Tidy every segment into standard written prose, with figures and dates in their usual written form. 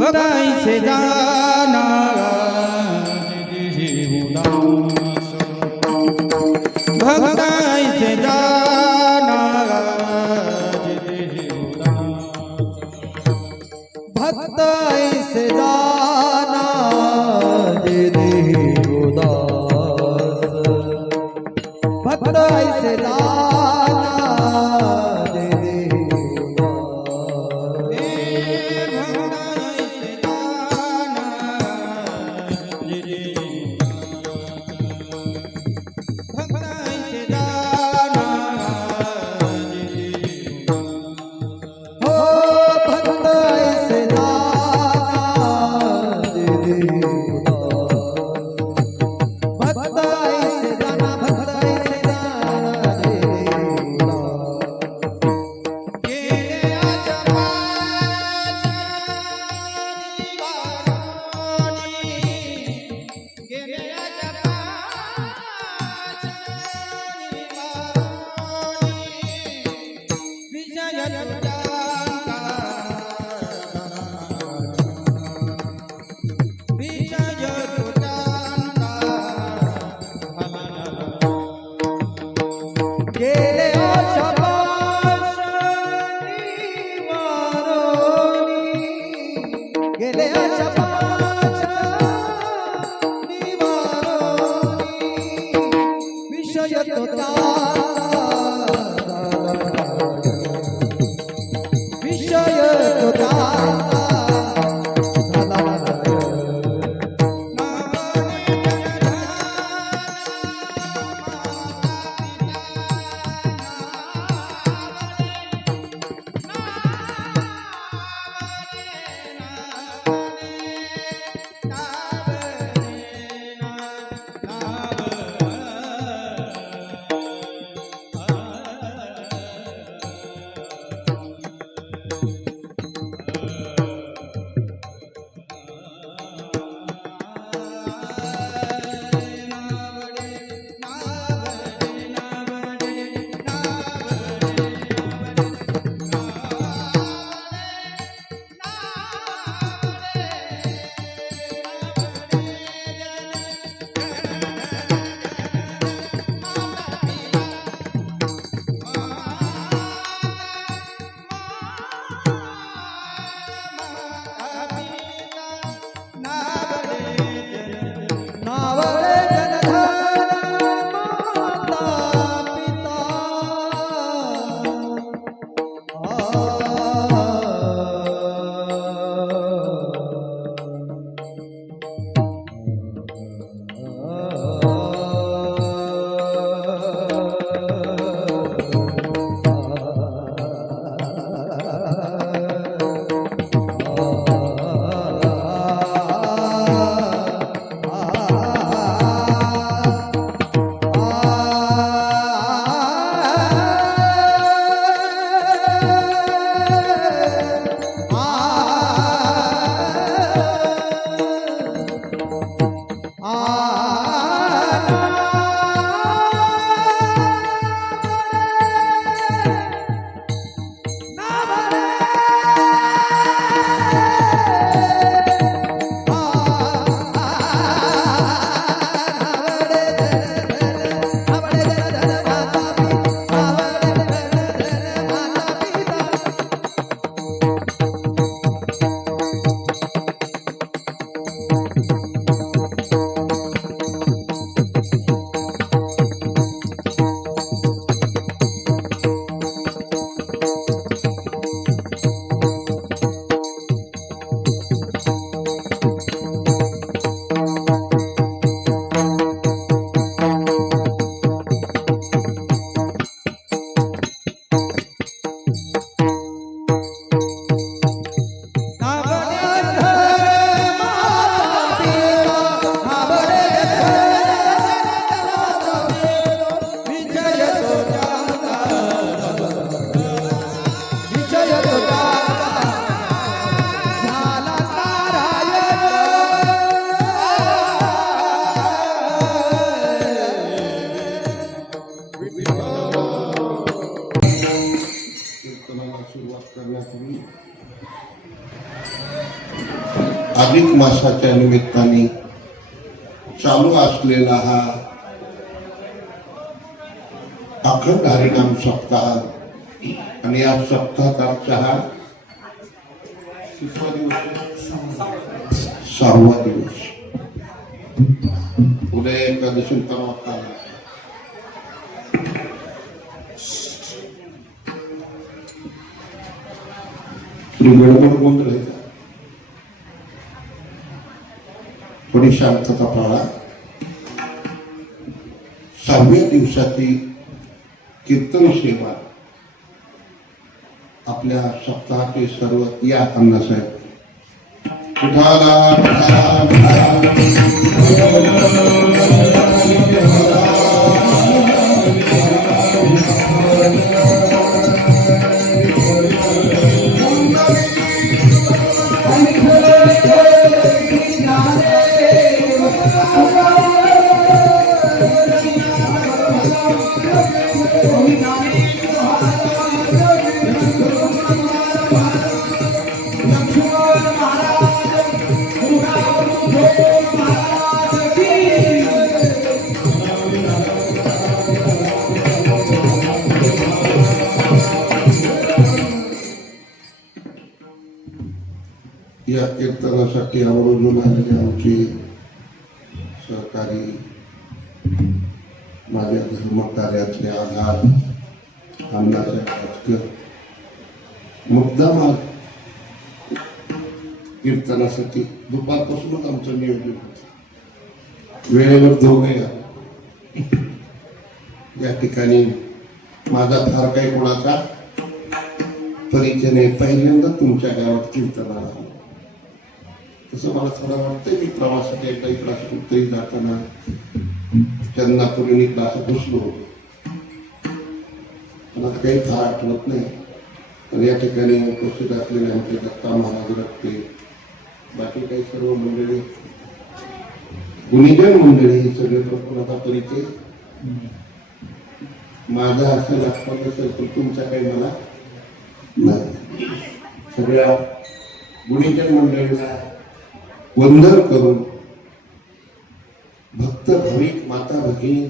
भक्ताईचे जाना भक्ताईचे जाना भक्ताईचे जाना उदास भक्ताईचे जाना अधिक मासाच्या निमित्ताने चालू असलेला हा अखंड हरिनाम सप्ताह आणि या सप्ताहाचा हा कितवा दिवस आहे? 6वा दिवस. उद्या एकादशी परवा काल. गडबड गोंधळ आहे का? थोडी शांतता पाळा. 6व्या दिवसाची कीर्तन सेवा आपल्या सप्ताहाचे सर्व या अण्णासाहेब या कीर्तनासाठी आवर्जून आलेले आमचे सहकारी, माझ्या धर्मकार्यातले आधार अण्णासाहेब कातकर, मुद्दाम आज कीर्तनासाठी दुपारपासूनच आमचं नियोजन होतं. वेळेवर दोघे या ठिकाणी माझा फार काही कोणाचा परिचय नाही. पहिल्यांदा तुमच्या गावात कीर्तनाला आलो. तसं मला थोडं वाटतंय मी प्रवासात एकदा इकडं असं कुठेही जाताना चंदनापुरी इकडं असं घुसलो होतो. मला काही फार आठवत नाही. पण या ठिकाणी उपस्थित असलेले आमचे दत्ता महाराज रक्ते, बाकी काही सर्व मंडळी, गुणीजन मंडळी, हे सगळे कोणाचा परिचय माझा असं लागत असेल तर तुमचा काही मला नाही. सगळ्या गुणीजन मंडळीला वंदन करून भक्त भाविक माता भगिनी,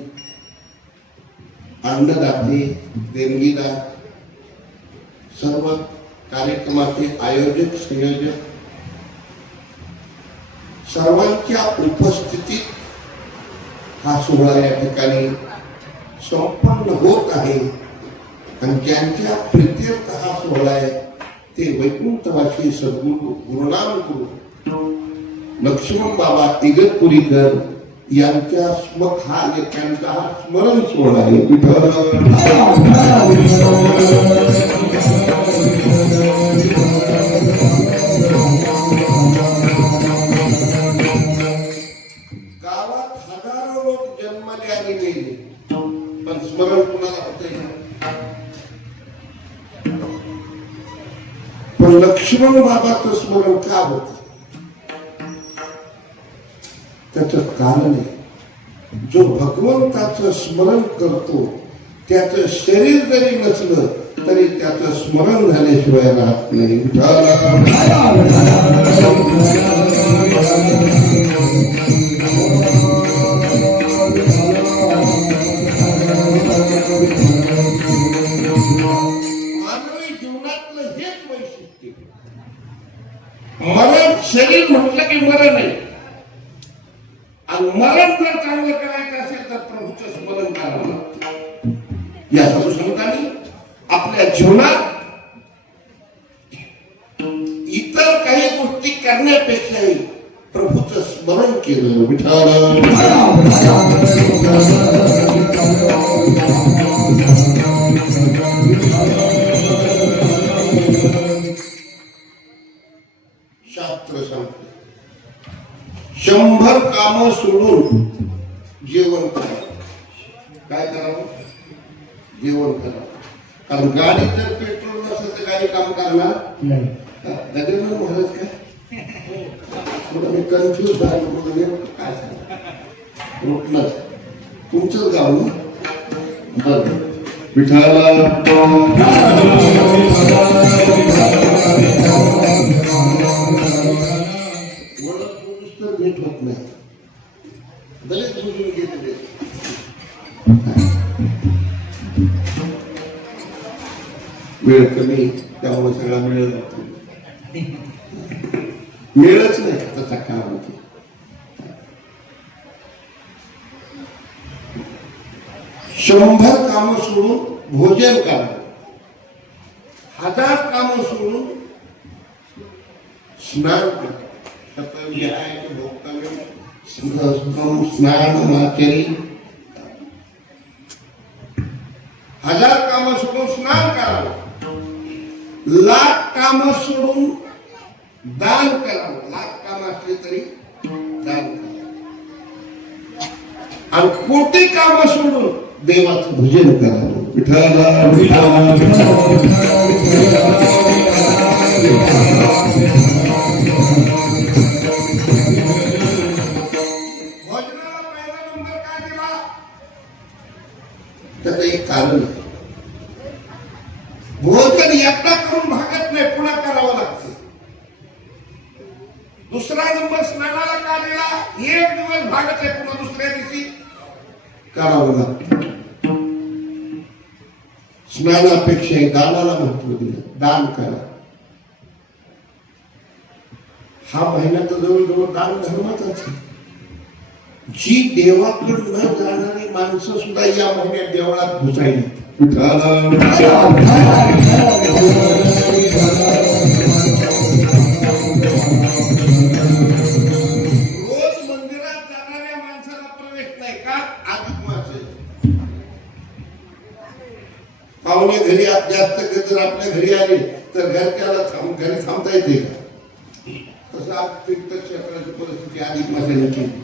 अन्नदाते, देणगीदार, सर्व कार्यक्रमाचे आयोजक संयोजक सर्वांच्या उपस्थितीत हा सोहळा या ठिकाणी संपन्न होत आहे. आणि ज्यांच्या प्रीत्यर्थ हा सोहळा आहे ते वैकुंठवासी सद्गुरू गुरुनाम गुरु लक्ष्मण बाबा इगतपुरीकर यांच्या त्यांचा हा स्मरण सोहळा आहे. गावात हजारो लोक जन्माले आणि गेले, पण स्मरण कुणाला होतंय? पण लक्ष्मण बाबाचं स्मरण का होत? त्याचं कारण आहे, जो भगवंताचं स्मरण करतो त्याचं शरीर जरी नसलं तरी त्याचं स्मरण झाल्याशिवाय राहत नाही. मानवी जीवनातलं हेच वैशिष्ट्य. मरण शरीर म्हटलं की मरण आहे. आणि मरण जर चांगलं करायचं असेल तर प्रभूचं स्मरण करावं लागतं. या साधुसंतांनी आपल्या जीवनात इतर काही गोष्टी करण्यापेक्षाही प्रभूचं स्मरण केलं. विठ्ठल शास्त्र सांगते 100 काम सोडून जेवण करावं. काय करावं? जेवण करावं. कारण गाडी जर पेट्रोल नसेल तर गाडी काम करणार नाही. गजानन महाराज काय थोडं मी कन्फ्युज झालो. काय सांग म्हटलं तुमचंच गाव ना? बरं. विठाला वेळ कमी, त्यामुळे सगळा वेळ जातो. वेळच नाही त्याचा काळ होतो. 100 कामं सोडून भोजन करा, 1000 कामं सोडून स्नान करा. स्नानमाचरी 1000 कामं सोडून स्नान करावं, 1,00,000 कामं सोडून दान करावं. 1,00,000 कामं असली तरी दान करावं. आणि कोटी कामं सोडून देवाचं भजन करावं. विठ्ठला विठ्ठला त्याचं एक कारण आहे. भोजन एकदा करून भागत नाही, पुन्हा करावं लागतं. दुसरा नंबर स्नानाला का दिला? एक दिवस भागत आहे, पुन्हा दुसऱ्या दिवशी करावं लागतं. स्नानापेक्षा दानाला महत्व दिलं. दान करा. हा महिना तर जवळजवळ दान धर्माचाच आहे. जी देवाकडे न जाणारी माणसं सुद्धा या महिन्यात देवळात घुसायली. रोज मंदिरात जाणाऱ्या माणसाला प्रवेश नाही का? अधिक मास आहे. पाहुणे घरी जास्त जर आपल्या घरी आले तर घरच्याला घरी थांबता येते का? तसं तीर्थक्षेत्राची परिस्थिती अधिक मासाने केली.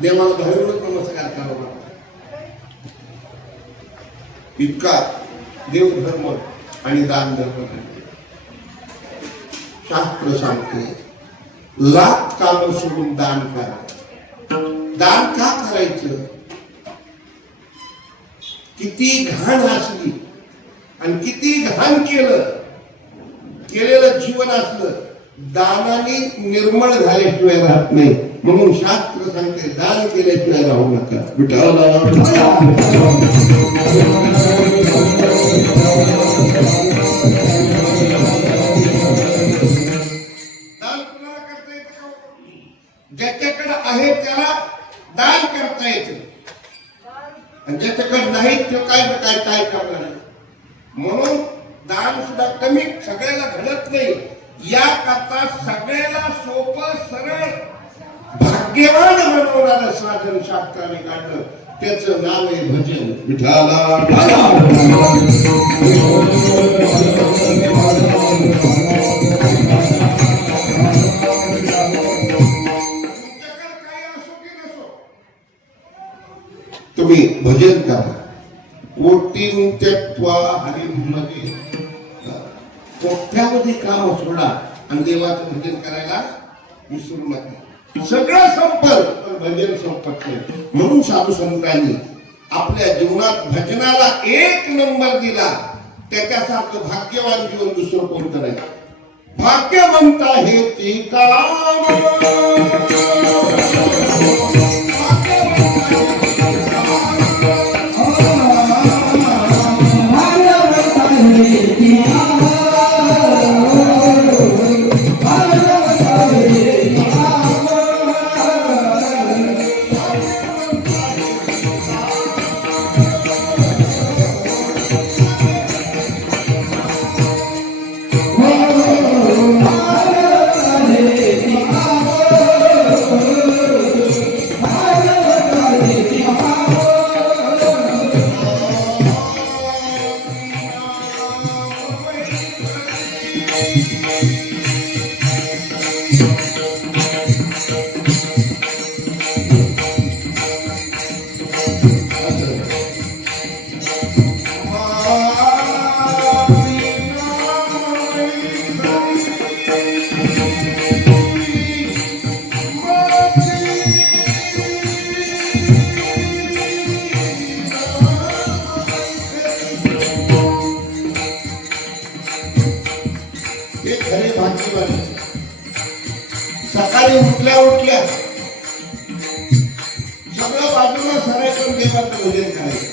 देवाला बाहेरूनच नमस्कार करावा लागतो. इतका देवधर्म आणि दान धर्म शास्त्र सांगते. 1,00,000 कामं सोडून दान करा. दान का करायचं? किती घाण असली आणि किती घाण केलेलं जीवन असलं, दानाने निर्मळ झाल्याशिवाय राहत नाही. म्हणून शास्त्र सांगते दान केल्याशिवाय राहू नका. विठ्ठला दान कुणाला करता येतं का? ज्याच्याकडे आहे त्याला दान करता येतं, आणि ज्याच्याकडे नाही तो काय करणार आहे. म्हणून दान सुद्धा कमी सगळ्याला घडत नाही. या करता सगळ्याला सोपं सरळ भाग्यवान बनवणारं साधन शास्त्राने काढलं. त्याचं नाव आहे भजन. विठ्ठला तुम्ही भजन करा. कोटीं त्यक्त्वा हरिमध्ये, कोट्यावधी काम सोडा आणि देवाचं भजन करायला विसरू नका. सगळं संपल पण भजन संपत नाही. म्हणून साधू संतांनी आपल्या जीवनात भजनाला 1 नंबर दिला. त्याच्यासारखं भाग्यवान जीवन दुसरं कोणतं नाही. भाग्यवंत आहे ते काम, सकाळी उठल्या सगळं बाजूला सरायचं, देवाचं भजन करायचं.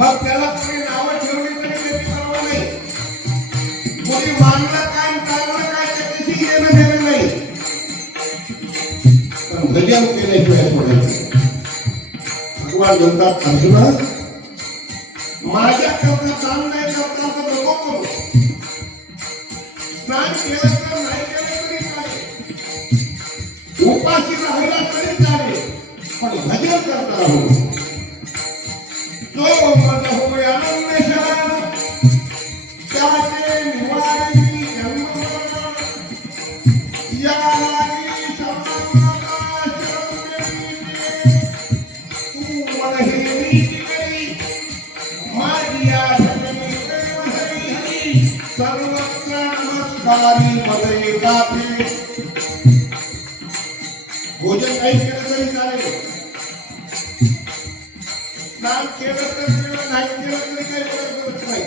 मग त्याला कोणी नावं ठेवली तरी त्याची परवा नाही. कोणी मानलं काय चाललं काय त्याच्याशी येणं देणं नाही. पण भजन केल्याशिवाय सोडायचं. भगवान म्हणतात अर्जुना, माझ्या करता दान नाही करता तर नको करू. स्नान केलं तर नाही केलं तरी चालेल, उपाशी राहिला तरी चालेल, पण भजन करता राहू. जो मन होय अनन्यशरण त्याचे निवारी जन्म या नारी समाना शरण तू मन हे नीती करी माझिया जगनी प्रेम हरी सर्वत्र नमस्कारी मदे गाते. भोजन काही केलं तरी चालेल, दान केलं तर केलं, नाही केलं तरी काही फरक पडत नाही.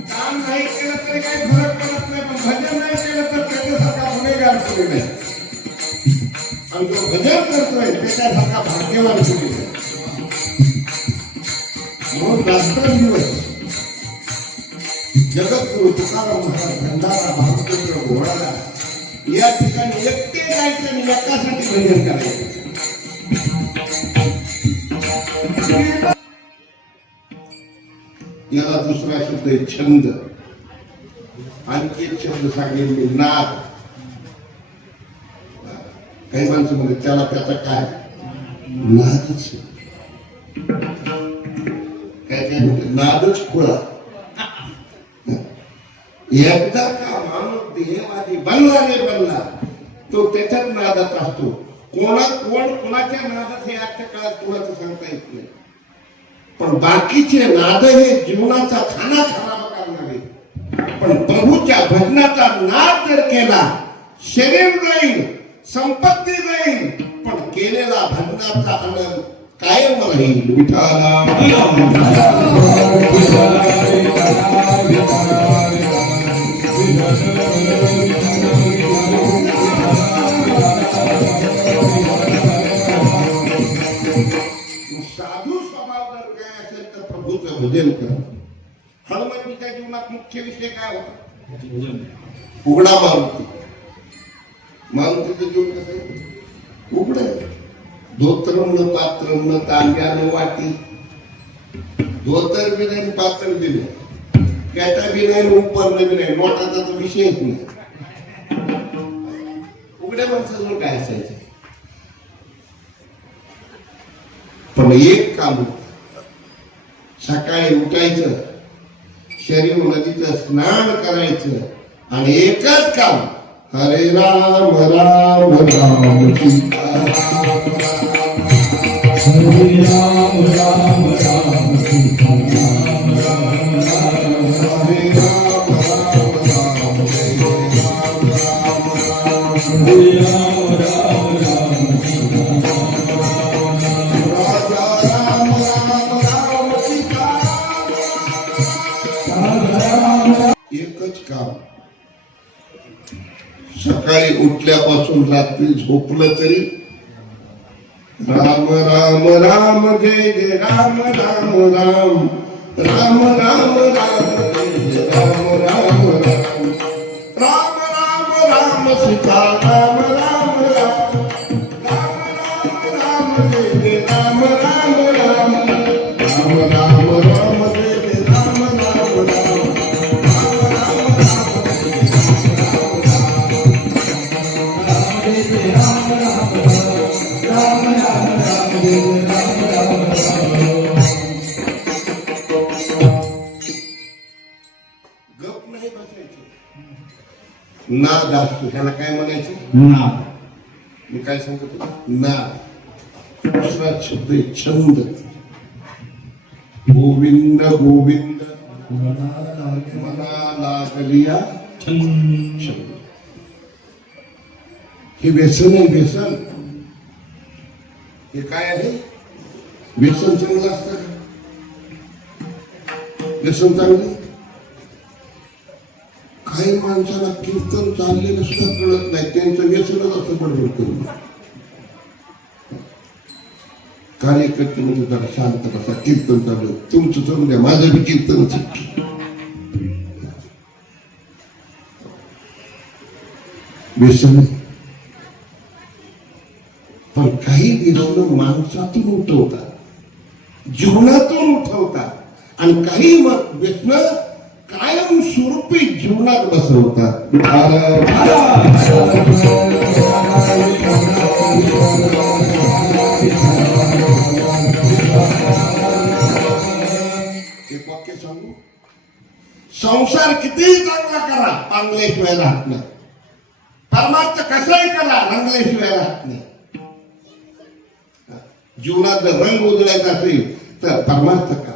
दान नाही केलं तरी काही फरक पडत नाही, पण भजन नाही केलं तर त्याच्यासारखा गुन्हेगार कोणी नाही. आणि जो भजन करतोय त्याच्यासारखा भाग्यवान कोणी नाही. म्हणून रात्रंदिवस जगद्गुरु तुकाराम महाराज भंडारा भागवत घोडाला या ठिकाणी एकटे जायचं आणि एकासाठी भजन करायचं. याला दुसरा शब्द आहे छंद. आणखी एक शब्द सांगेल मी, नाद. काही माणसं म्हणजे त्याला त्याचा काय नादच, काय काय म्हणते नादच खुळा. एकदा का माणूस देहवादी बनला रे बनला तो त्याच्यात नादात असतो. कोण कोणाच्या नादात हे आजच्या काळात कोणाचं सांगता येत नाही. पण बाकीचे नाद हे जीवनाचा खाना खराब करणारे. पण प्रभूच्या भजनाचा नाद जर केला, शरीर जाईल, संपत्ती जाईल, पण केलेला भजनाचा आनंद कायम राहील. विठाला साधू स्वभाव जर काय असेल तर प्रभूचं भजन कर. हनुमानजीच्या जीवनात मुख्य विषय काय होता? उघडा मारुती. मारुतीचं जीवन कसं आहे? उघड आहे. धोत्रम पात्रम तांब्यानं वाटी. धोतर बी नाही, पात्र बी नाही, कॅटा बी नाही, उपरण बी नाही. नोटाचा तो विषयच नाही. उघड्या माणसाजवळ काय असायचं? पण एक काम, सकाळी उठायचं, शरीर नदीचं स्नान करायचं आणि एकच काम, हरे राम राम राम सीताराम हरे राम राम राम सीताराम राम राम हरे राम राम राम जय राम राम राम हरे राम राम राम सीताराम एकच काम. सकाळी उठल्यापासून रात्री झोपलं तरी राम राम राम जय जय राम राम राम राम राम राम जय जय राम राम राम राम राम राम सीता राम राम राम राम राम राम जय जय राम राम राम राम राम राम जय जय राम राम राम गप नाही बसायचं. नाद असतो त्याला काय म्हणायचं? नाद. मी काय सांगत होतो? नाद. दुसरा शब्द आहे छंद. गोविंद गोविंद मना लागलिया छंद. हे व्यसन आहे. व्यसन हे काय आहे? व्यसन चांगलं असतं का? व्यसन चांगलं. काही माणसाला कीर्तन चाललेलं सुद्धा कळत नाही, त्यांचं व्यसनच असं बडबड करून. कार्यकर्ते म्हणजे जरा शांत बसा, कीर्तन चालू आहे. तुमचं चालू द्या, माझं बी कीर्तनच आहे. व्यसन आहे. पण काही व्यसन माणसातून उठवतात, जीवनातून उठवतात आणि काही व्यसन कायम स्वरूपी जीवनात बसवतात. एक वाक्य सांगू, संसार कितीही चांगला करा पांगल्याशिवाय राहत नाही, परमार्थ कसाही करा रंगल्याशिवाय राहत नाही. जीवनात जर रंग उजळायचा असेल तर परमार्थ करा.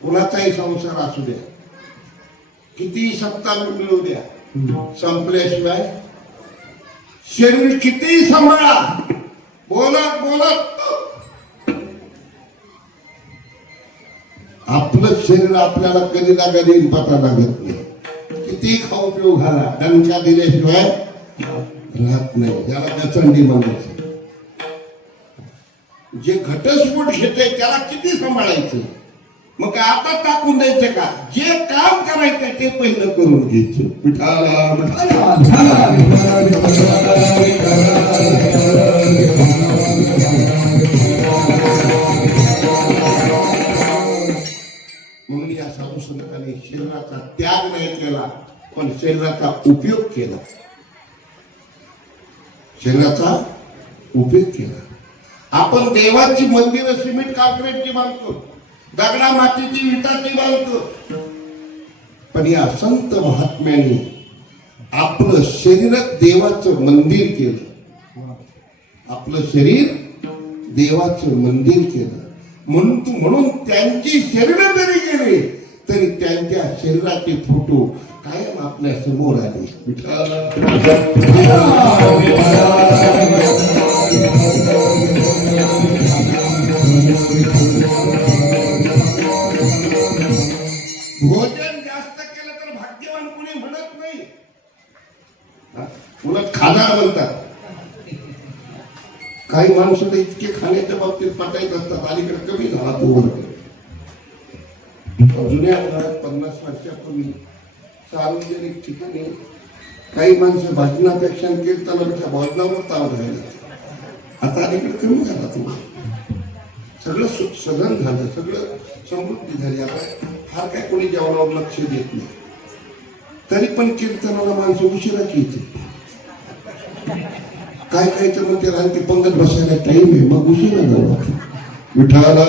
कुणाचाही संसार असू द्या, किती सत्ता मिळू द्या, संपल्याशिवाय शरीर किती सांभाळा, बोलत बोलत आपलं शरीर आपल्याला कधी ना कधी पता लागत नाही. किती खाऊ पिऊ घाला, डंका दिल्याशिवाय राहत नाही. त्याला गचंडी म्हणायचं. जे घटस्फोट घेते त्याला किती सांभाळायचं, मग काय आता टाकून द्यायचं का? जे काम करायचं ते पहिलं करून घ्यायचं. विठाला म्हणून या साधू संतांनी शरीराचा त्याग नाही केला, पण शरीराचा उपयोग केला. शरीराचा उपयोग केला. आपण देवाची मंदिरं सिमेंट काँक्रीटची बांधतो, दगडा मातीची विटाची बांधतो, पण या संत महात्म्याने आपलं शरीर देवाचं मंदिर केलं. आपलं शरीर देवाचं मंदिर केलं. म्हणून त्यांची शरीर जरी गेले तरी त्यांच्या शरीराचे फोटो कायम आपल्या समोर आले. भोजन जास्त केलं तर भाग्यवान कुणी म्हणत नाही, उलट खाणार म्हणतात. काही माणसं तर इतके खाण्याच्या बाबतीत पटायत असतात, अलीकडे कमी झाला तो वर्ग. जुन्या काळात 50 वर्षापूर्वी सार्वजनिक ठिकाणी काही माणसं भजनापेक्षा कीर्तनापेक्षा भोजनावर ताव राहिले. आता अलीकडे कमी झाला तो. सगळं सघन झालं, सगळं समृद्धी झाली. आता फार काय कोणी जेवणावर लक्ष देत नाही. तरी पण कीर्तनाला माणसं उशिराची येते. काय काय तर म्हणते राहते पंगत बसायला टाइम आहे, मग उशिरा जाऊ. विठाला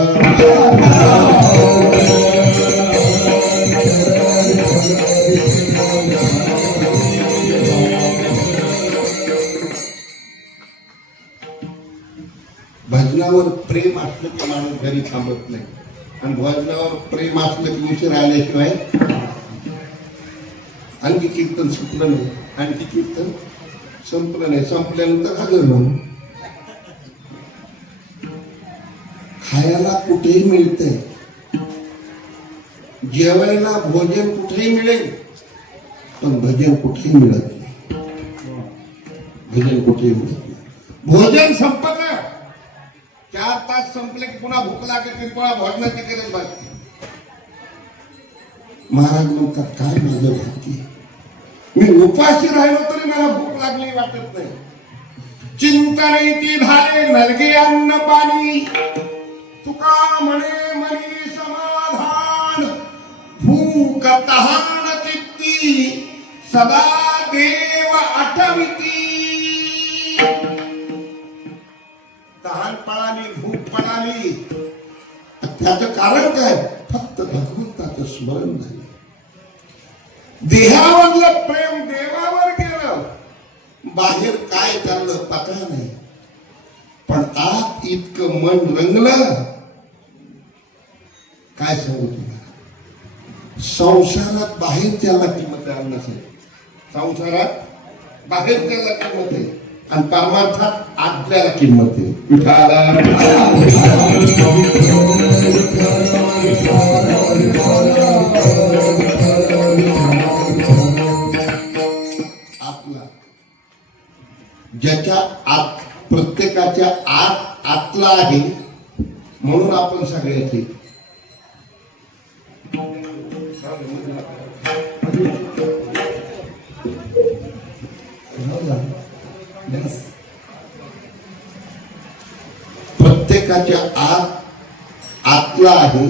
भजनावर प्रेम असलं की माणूस घरी थांबत नाही, आणि भजनावर प्रेम असलं की उशीर आल्याशिवाय आणखी कीर्तन संपलं नाही, आणखी कीर्तन संपलं नाही. संपल्यानंतर हजर म्हणून खायला कुठेही मिळते, जेवायला भोजन कुठेही मिळेल, पण भजन कुठेही मिळत नाही. भजन कुठेही मिळत नाही. भोजन संपत 4 तास संपले की पुन्हा भूक लागते, पुन्हा भोजनाची गरज भासते. महाराज म्हणतात काय माझं भाग्य, मी उपाशी राहिलो तरी मला भूक लागली वाटत नाही. चिंतने ती झाले नलगे अन्न पाणी, तुका म्हणे मनी समाधान. भूक तहान चित्ती सदा देव आठविती. तहान पळाली, भूक पळाली, त्याचं कारण काय? फक्त भगवंताचं स्मरण नाही. देहावरलं प्रेम देवावर गेलं, बाहेर काय चाललं पता नाही, पण आत इतकं मन रंगलं काय सांगू तुला. संसारात बाहेर त्याला किंमत आहे नसेल, संसारात बाहेर त्याला किंमत आहे आणि परमार्थात आपल्याला किंमत आहे. आपला ज्याच्या आत, प्रत्येकाच्या आत सगळ्याची. प्रत्येकाच्या आतला आहे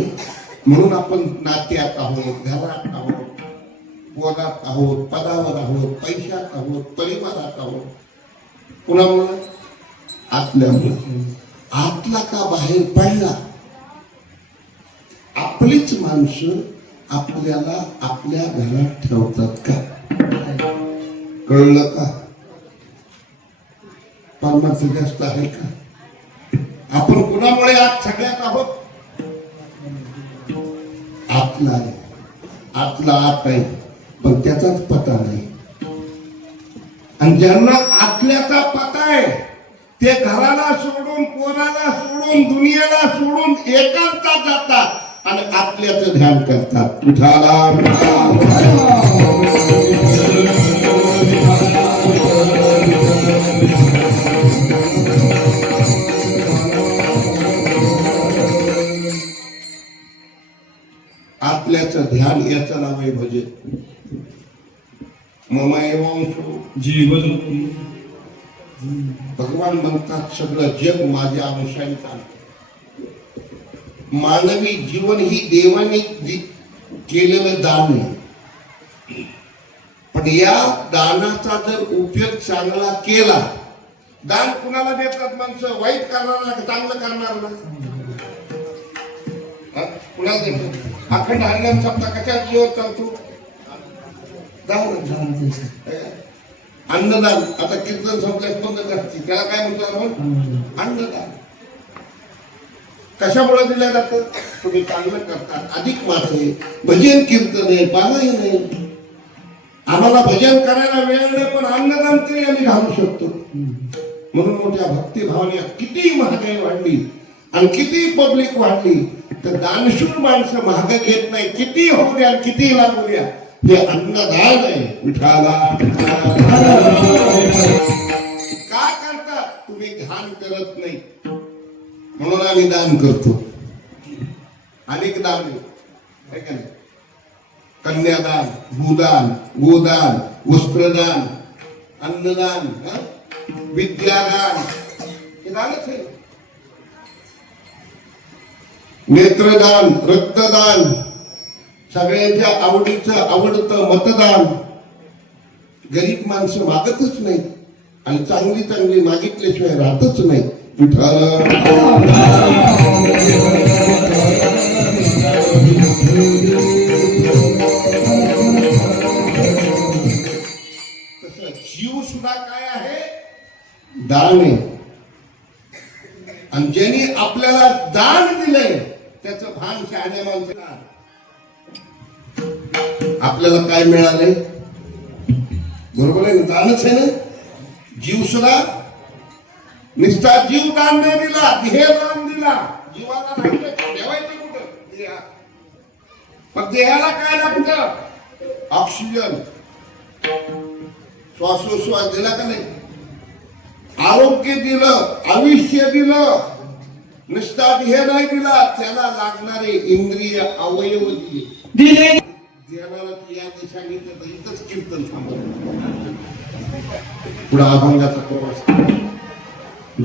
म्हणून आपण नात्यात आहोत, घरात आहोत, पदात आहोत, पदावर आहोत, पैशात आहोत, परिवारात आहोत. कुणामुळे? आतल्यामुळे. आतला का बाहेर पडला? आपलीच माणसं आपल्याला आपल्या घरात ठेवतात का? कळलं का? परमार्थ जास्त आहे का? आपण कुणामुळे आज सगळ्यात आहोत? आतला आहे, आतला आत आहे, पण त्याचाच पता नाही. आणि ज्यांना आतल्याचा पता आहे ते घराला सोडून, पोराला सोडून, दुनियेला सोडून एकांतात जातात आणि आतल्याचं ध्यान करतात. विठाला आतल्याचं ध्यान, याचं नाव आहे भजन. मम एवंशो जीवन भगवान म्हणतात सगळं जग माझ्या अंशाने चालतं. मानवी जीवन ही देवाने केलेलं दान आहे. पण या दानाचा जर उपयोग चांगला केला, दान कुणाला देतात माणसं? वाईट करणारा का चांगलं करणारा? कुणाला देतात? अखंड हरिनाम सप्ताह कशा जीवर चालतो? अन्नदान. आता कीर्तन संपल्यास बंद असते, त्याला काय म्हणतो आपण? अन्नदान. कशामुळे दिलं जातं? तुम्ही चांगलं करतात, अधिक वाच आहे, भजन कीर्तन आहे, पारायण आहे. आम्हाला भजन करायला वेळ नाही, पण अन्नदान तरी आम्ही घालू शकतो. म्हणून मोठ्या भक्तिभावाने किती महागाई वाढली आणि किती पब्लिक वाढली, तर दानशूर माणसं महाग घेत नाही. किती होऊ द्या, किती लागू द्या, हे अन्नदान आहे. विठाला का करतात? तुम्ही ध्यान करत नाही म्हणून आम्ही दान करतो. अनेक दान आहे का नाही? कन्यादान, भूदान, गोदान, वस्त्रदान, अन्नदान, विद्यादान, हे दानच आहे. नेत्रदान, रक्तदान, सगळ्यांच्या आवडीचं आवडतं मतदान. गरीब माणसं मागतच नाही आणि चांगली चांगली मागितल्याशिवाय राहतच नाही. विठ्ठल तसं जीव सुद्धा काय आहे? दान आहे. आणि ज्यांनी आपल्याला दान दिलंय त्याचं भान शहाण्या माणसाला. आपल्याला काय मिळालंय? बरोबर आहे ना? दानच आहे ना. जीव सुद्धा निस्ता जीव दान नाही दिला, देह दान दिला. जीवाला राहिलं ठेवायचं कुठं? पण देहाला काय लागतं? ऑक्सिजन. श्वासोश्वास दिला का नाही? आरोग्य दिलं, आयुष्य दिलं. निस्ता देह नाही दिला, त्याला लागणारे इंद्रिय अवयव दिले. देवाला या सांगितलं तर इथंच कीर्तन थांबवलं. पुढे अभंगाचा प्रवास.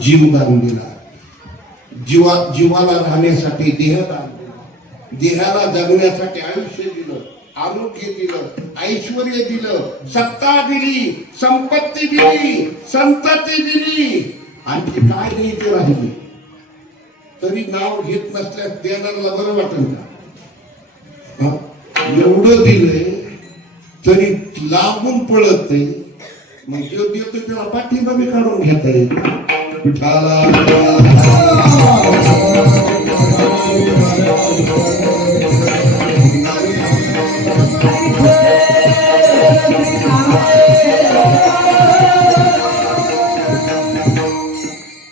जीवदान दिला. जीवाला राहण्यासाठी देहदान दिलं. देहाला जगण्यासाठी आयुष्य दिलं, आरोग्य दिलं, ऐश्वर्य दिलं, सत्ता दिली, संपत्ती दिली, संतती दिली. आणखी काय द्यायचे राहिली? तरी नाव घेत नसल्यास देणाऱ्याला बरं वाटेल का? एवढं दिलंय तरी लागून पळत नाही. मग जो देतो त्याला पाठिंबा मी काढून घेता येईल. विठाला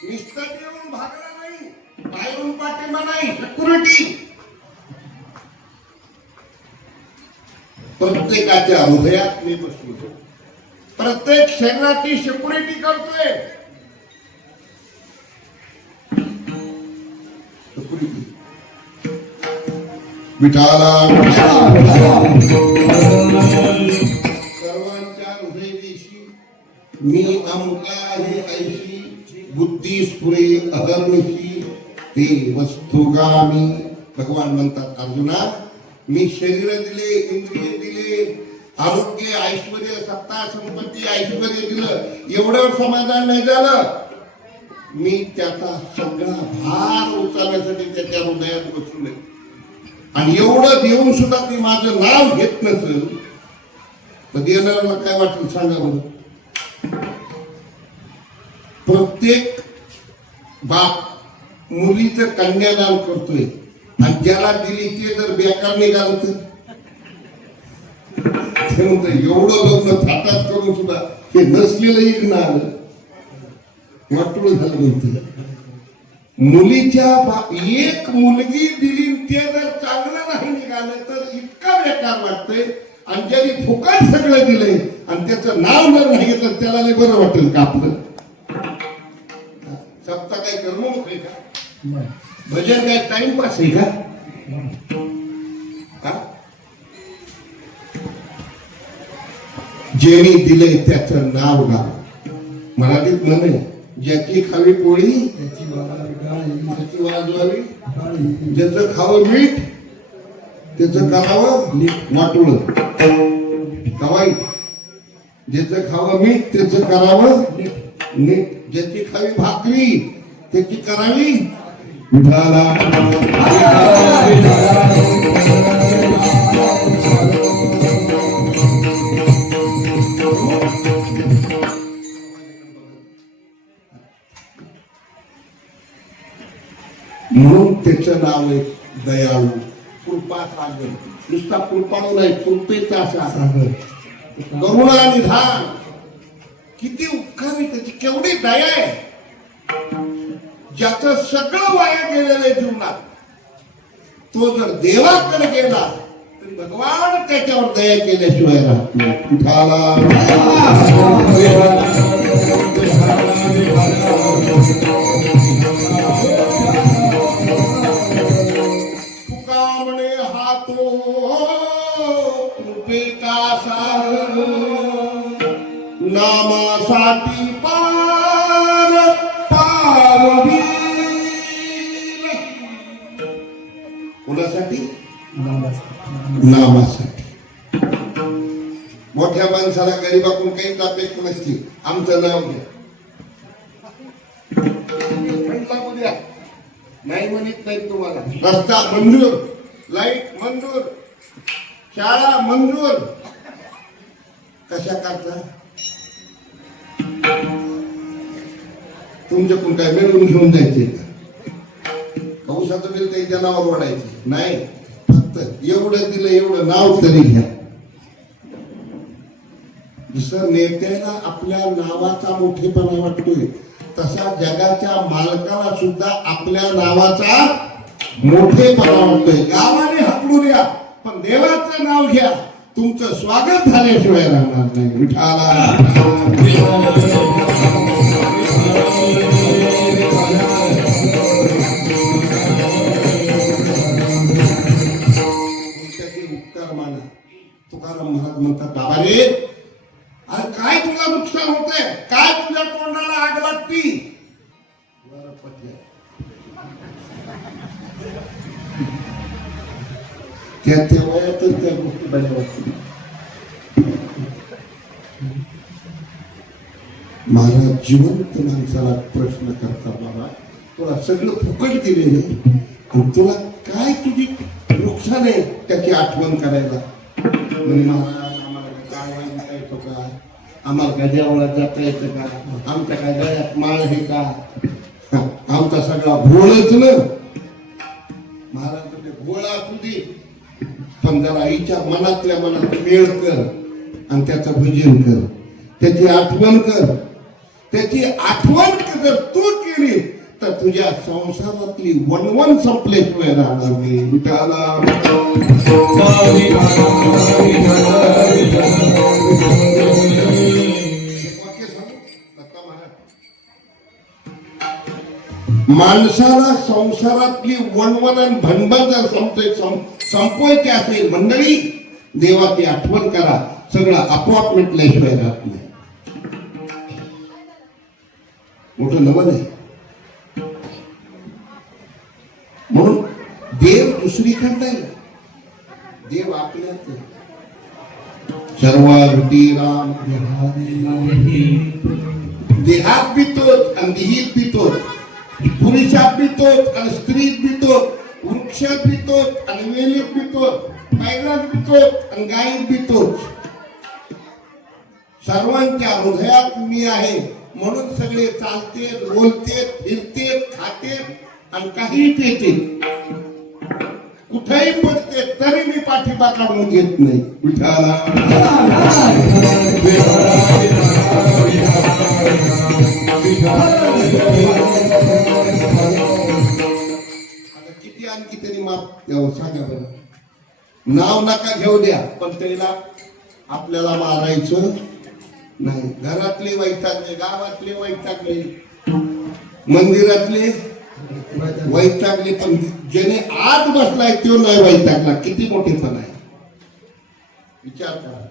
निस्तर येऊन भागला नाही, बाहेरून पाठिंबा नाही, सिक्युरिटी. प्रत्येकाच्या हृदयात मी बसलो. प्रत्येक शरीराची सिक्युरिटी करतोय. विठाला सर्वांच्या हृदयदेशी मी अमुका आहे ऐशी बुद्धी स्फुरे अहर्निशी ते वस्तुगामी. भगवान म्हणतात अर्जुना, मी शरीर दिले, इंद्रिय दिले, आरोग्य, ऐश्वर्य, सत्ता, संपत्ती, ऐश्वर्य दिलं, एवढं समाधान नाही झालं. मी त्याचा सगळा भार उचलण्यासाठी त्याच्या हृदयात बसलोय. आणि एवढं देऊन सुद्धा ती माझं नाव घेत नसेल तर देणाऱ्याला काय वाटेल सांगा बरं. प्रत्येक बाप मुलीचं कन्यादान करतोय आणि ज्याला दिली ते जर बेकार निघालं तर एवढं लग्न थाटात करून सुद्धा हे नसलेलं एक ना आलं वाटूळ झालं म्हणते. मुलीच्या एक मुलगी दिली ते जर चांगलं नाही निघालं तर इतका बेकार वाटतंय. आणि ज्यांनी फुकट सगळं दिलंय आणि त्याचं नाव जर नाही घेतलं त्याला लय बरं वाटेल का आपलं. सप्ताह काय करमणूक आहे का? भजन काय टाइमपास आहे का? ज्यांनी दिलंय त्याचं नाव गाव. मराठीत म्हणे, ज्याची खावी पोळी त्याची वाजवावी, ज्याचं खावं मीठ त्याचं करावं वाटोळं. वाईट, ज्याचं खावं मीठ त्याचं करावं नीट, ज्याची खावी भाकरी त्याची करावी विठाला. म्हणून त्याचं नाव आहे दयाळू. कृपा सागर. नुसता कृपाळू नाही, कृपेचा सागर, करुणा निधान. किती उपकार आहे त्याची, केवढी दया आहे. ज्याचं सगळं वाया गेलेलं आहे जीवनात, तो जर देवाकडे गेला तरी भगवान त्याच्यावर दया केल्याशिवाय राहत नाही. उठाला तुकामणे हातो कृपेचा सागर, नामासाठी पार पारवी. कोणासाठी? नामासाठी. मोठ्या माणसाला गरीबाकडून काहीच अपेक्षा नसते. आमचं नाव घ्या, लागू द्या, नाही म्हणत नाही तुम्हाला. रस्ता मंजूर, लाईट मंजूर, शाळा मंजूर. कशा करता? तुमच्याकडून काय मिळवून घेऊन जायचे का? पावसाचं बिल काही जनावर वाढायचे नाही. फक्त एवढं दिलं, एवढं नाव तरी घ्या. जसं नेत्याला आपल्या नावाचा मोठेपणा वाटतोय, तसा जगाच्या मालकाला सुद्धा आपल्या नावाचा मोठेपणा वाटतोय. गावाने हाकलून या, पण देवाचं नाव घ्या. तुमचं स्वागत झाल्याशिवाय राहणार नाही. विठाला उपकार माना. तुकाराम महाराज म्हणतात, बाबा रे, अरे काय तुला नुकसान होतंय? काय तुझ्या तोंडाला आग लागती? त्या वयातच त्या गोष्टी बऱ्या. महाराज जिवंत माणसाला प्रश्न करतात, बाबा तुला सगळं फुकट दिलेलं आहे आणि तुला काय तुझी नुकसान आहे त्याची आठवण करायला. म्हणजे महाराज आम्हाला काय वाजता येतो का? आम्हाला काय देवळात जाता येतं का? आमच्या काय गळ्यात माळ आहे का? आमचा सगळा भोळच ना. महाराज भोळा तुझी, पण जरा आईच्या मनातल्या मनात मेळ कर आणि त्याचं भजन कर, त्याची आठवण कर. त्याची आठवण जर तू केली तर तुझ्या संसारातली वणवण संपल्याशिवाय राहणार नाही. विठाला माणसाला संसारातली वणवण आणि भणभण जर संपवायची असेल मंडळी, देवाची आठवण करा, सगळं आपोआप मिटल्याशिवाय राहत नाही. मोठं नवल आहे. म्हणून देव दुसरीकडे नाही, देव आपल्यात आहे. सर्वार्थी राम देहात बी तोच आणि देहीत बी तोच, पुरुषात बी तोच आणि स्त्रीत बी तोच, वृक्षात बी तोच आणि वेलीत बी तोच, बैलात बी तोच आणि गायीत बी तोच. सर्वांच्या हृदयात मी आहे. म्हणून सगळे चालते, बोलते, फिरते, खाते आणि काही पेते, कुठेही पडते, तरी मी पाठिंबा काढून घेत नाही. विठाला किती आणखी तरी माफ सांगा बरं. नाव नका घेऊ द्या, पण त्याला आपल्याला मारायचं नाही. घरातले वैतागले, गावातले वैतागले, मंदिरातले वैतागले, पण ज्याने आत बसलाय तो नाही वैतागला. किती मोठेपण आहे, विचार करा.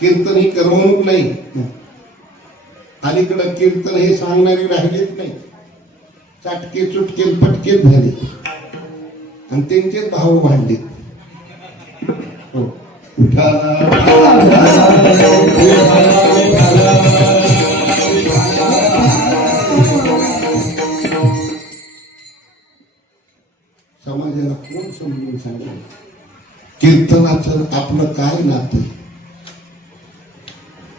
कीर्तन ही करमणूक नाही. अलीकडं कीर्तन हे सांगणारे राहिलेच नाही. चाटके चुटके पटकेच झाले आणि त्यांचे भाव वाढले. हो, समाजाला कोण समजून सांगेल कीर्तनाचं आपलं काय नातं?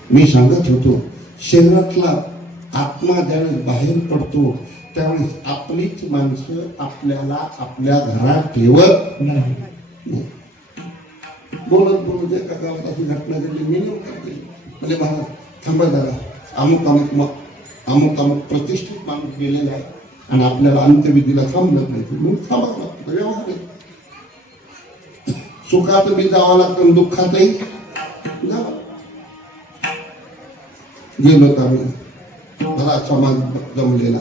मी सांगत होतो, शरीरातला आत्मा ज्यावेळेस बाहेर पडतो त्यावेळेस आपलीच माणसं आपल्याला आपल्या घरात ठेवत नाही. बोलत बोलत एका गावात अशी घटना घडली. मी म्हणजे महाराज थांबा जरा, अमुक अमुक प्रतिष्ठित माणूस गेलेला आहे आणि आपल्याला अंत्यविधीला थांबलं नाही. म्हणून थांबावं लागतं, व्यवहार आहे. सुखात बी जावं लागतं, दुःखातही जावं. गेलो तर आम्ही बरा समाज जमलेला.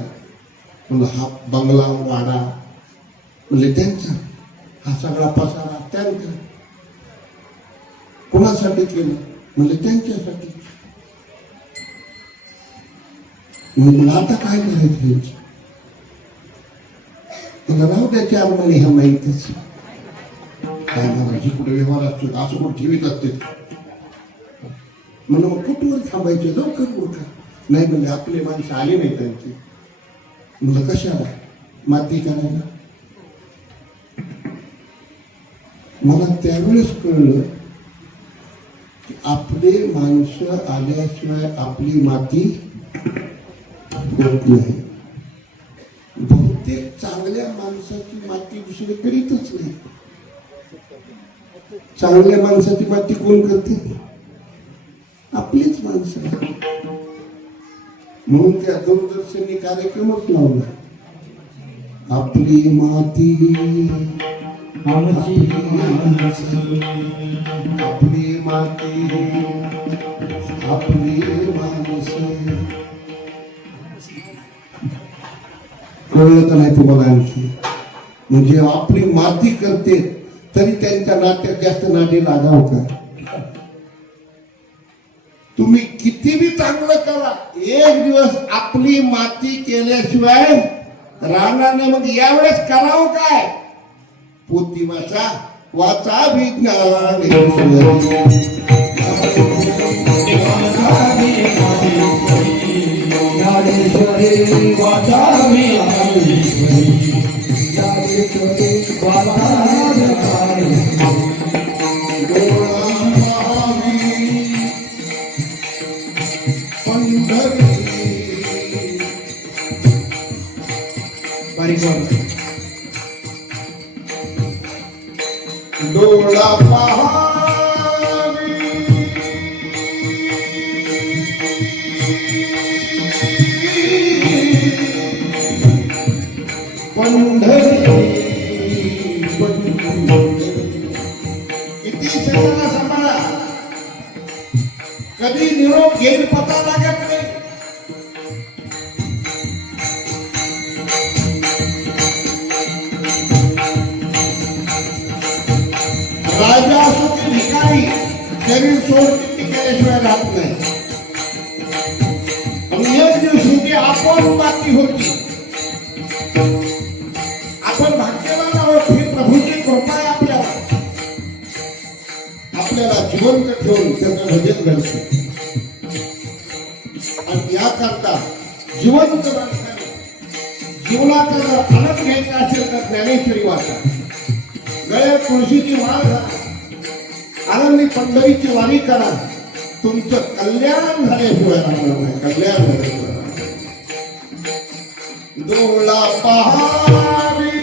म्हणलं हा बंगला वाडा म्हणजे त्यांचा, हा सगळा पसारा त्यांचा. कोणासाठी केलं म्हणजे त्यांच्यासाठी. मग आता काय करायचं? राहू द्या 4 महिने, ह्या माहितीच काय महाराज कुठे व्यवहार असतो असं कुठे ठेवीत असते. म्हणून मग कुठवर थांबायचे, लवकर उठा. नाही म्हणजे आपले माणसं आले नाही त्यांची. म्हणलं कशाला माती करायला? मला त्यावेळेस कळलं की आपले माणसं आल्याशिवाय आपली माती होत नाही. बहुतेक चांगल्या माणसाची माती दुसरी करीतच नाही. चांगल्या माणसाची माती कोण करते? आपलीच माणसं. म्हणून त्या दूरदर्शनने कार्यक्रमच लावला, आपली माती आपली माती आपली माणसं. कळलं का नाही तुम्हाला आणखी? म्हणजे आपली माती करते तरी त्यांच्या नात्यात जास्त नादी लागाव का? तुम्ही किती बी चांगलं करा, एक दिवस आपली माती केल्याशिवाय राहणार नाही. मग यावेळेस करावं काय? पोथी वाचा, वाचा विज्ञान डोळा पहावी पंढरी. किती शरीराला सांभाळा, कधी निरोप घेईल पता लागत नाही. शरीर सोडती केल्याशिवाय राहत नाही. आणि एक दिवशी ती आपण बाकी होती. आपण भाग्यवान आहोत, ही प्रभूची कृपा आहे आपल्याला जिवंत ठेवून त्याचं भजन घडतं. आणि याकरता जिवंत माणसाने जीवनाचा जर आनंद घ्यायचा असेल तर ज्ञानेश्वरी वाचा, गळ्यात तुळशीची माळ घाला, आनंदी पंढरीची वारी करा. तुमचं कल्याण झाल्याशिवाय राहणार नाही. कल्याण झाल्याशिवाय डोळा पहावी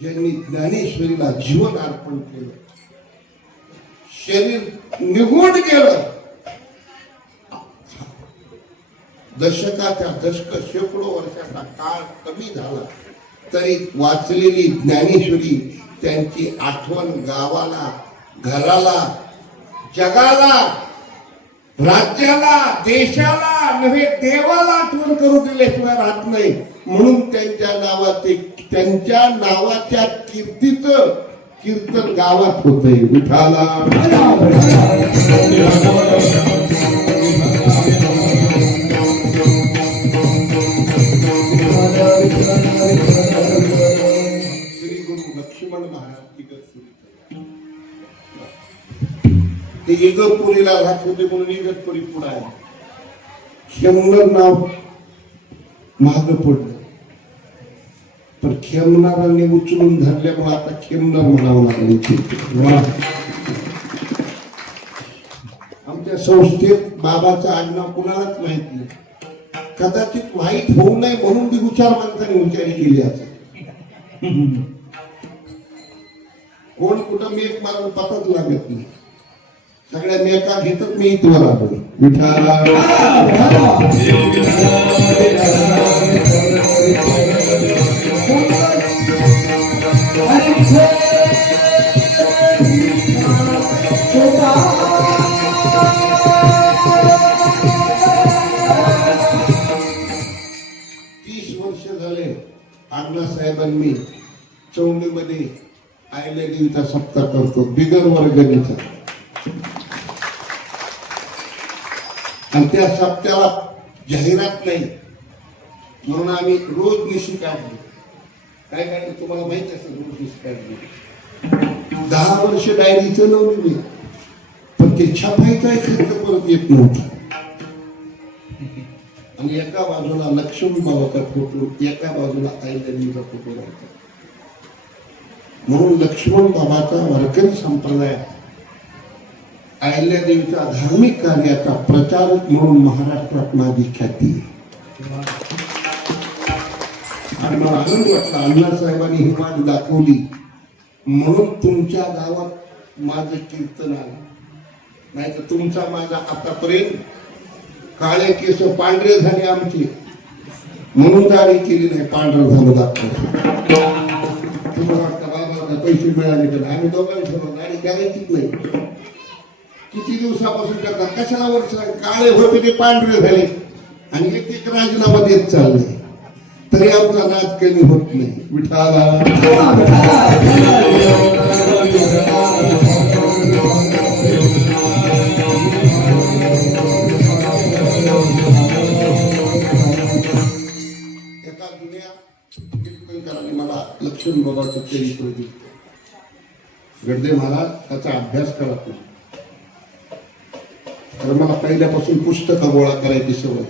ज्यांनी ज्ञानेश्वरीला जीवन अर्पण केलं, शरीर निघून गेलं, दशकाच्या दशक शेकडो वर्षाचा काळ कमी झाला तरी वाचलेली ज्ञानेश्वरी त्यांची आठवण गावाला, घराला, जगाला, राज्याला, देशाला नव्हे देवाला आठवण करू दिल्याशिवाय राहत नाही. म्हणून त्यांच्या नावाच्या कीर्तीचं कीर्तन गावात होतंय. विठाला श्री गुरु लक्ष्मण महाराज ते इगतपुरीला राहत होते म्हणून इगतपुरी पुढे आहे. खेमनर नाव महाग पडलं, पण खेमनारांनी उचलून धरल्यामुळे आता खेमनर म्हणावं लागले. आमच्या संस्थेत बाबाचं आडनाव कुणालाच माहित नाही. कदाचित माहीत होऊ नये म्हणून ती हुशार माणसाने हुशारी केली असेल. कोण कुठं मेक मारून पताच लागत नाही. सगळ्या मेका घेतच मी इथवर आलो. विठाला अण्णासाहेबांनी चौंडीमध्ये आयल्या देवीचा सप्ताह करतो बिगर वर्गणीचा. आणि त्या सप्त्याला जाहिरात नाही म्हणून आम्ही रोज निशी काढली. काय काढलं तुम्हाला माहिती असेल. रोज निशी काढली 10 वर्ष डायरी चलवली मी, पण ते छापायचा खर्च परत येत नव्हता. आणि एका बाजूला लक्ष्मण बाबाचा फोटो, एका बाजूला आईदेवीचा फोटो राहतो. म्हणून लक्ष्मण बाबाचा वारकरी संप्रदाय अहिल्यादेवीच्या धार्मिक कार्याचा प्रचारक म्हणून महाराष्ट्रात माझी ख्याती आहे. आणि मला आनंद वाटला अण्णासाहेबांनी ही वाट दाखवली म्हणून तुमच्या गावात माझं कीर्तन आलं. नाही तर तुमचा माझा आतापर्यंत काळे केस पांढरे झाले आमचे म्हणून दाढी केली नाही. पांढरं झालं दाखवलं. तुम्हाला वाटतं बाबा पैसे मिळाले तर आम्ही दोघांनी ठरवलं दाढी करायचीच नाही. किती दिवसापासून करतात, कशाला वर्ष काळे होते ते पांढरे झाले आणि एक राजीनामा देत चालले तरी आमचा नाच कमी होत नाही. विठाला एका जुन्या कीर्तनकाराने मला लक्ष्मण बाबाचं चरित्र दिलं. गडदे महाराज त्याचा अभ्यास करत नाही. तर मला पहिल्यापासून पुस्तकं गोळा करायची सवय.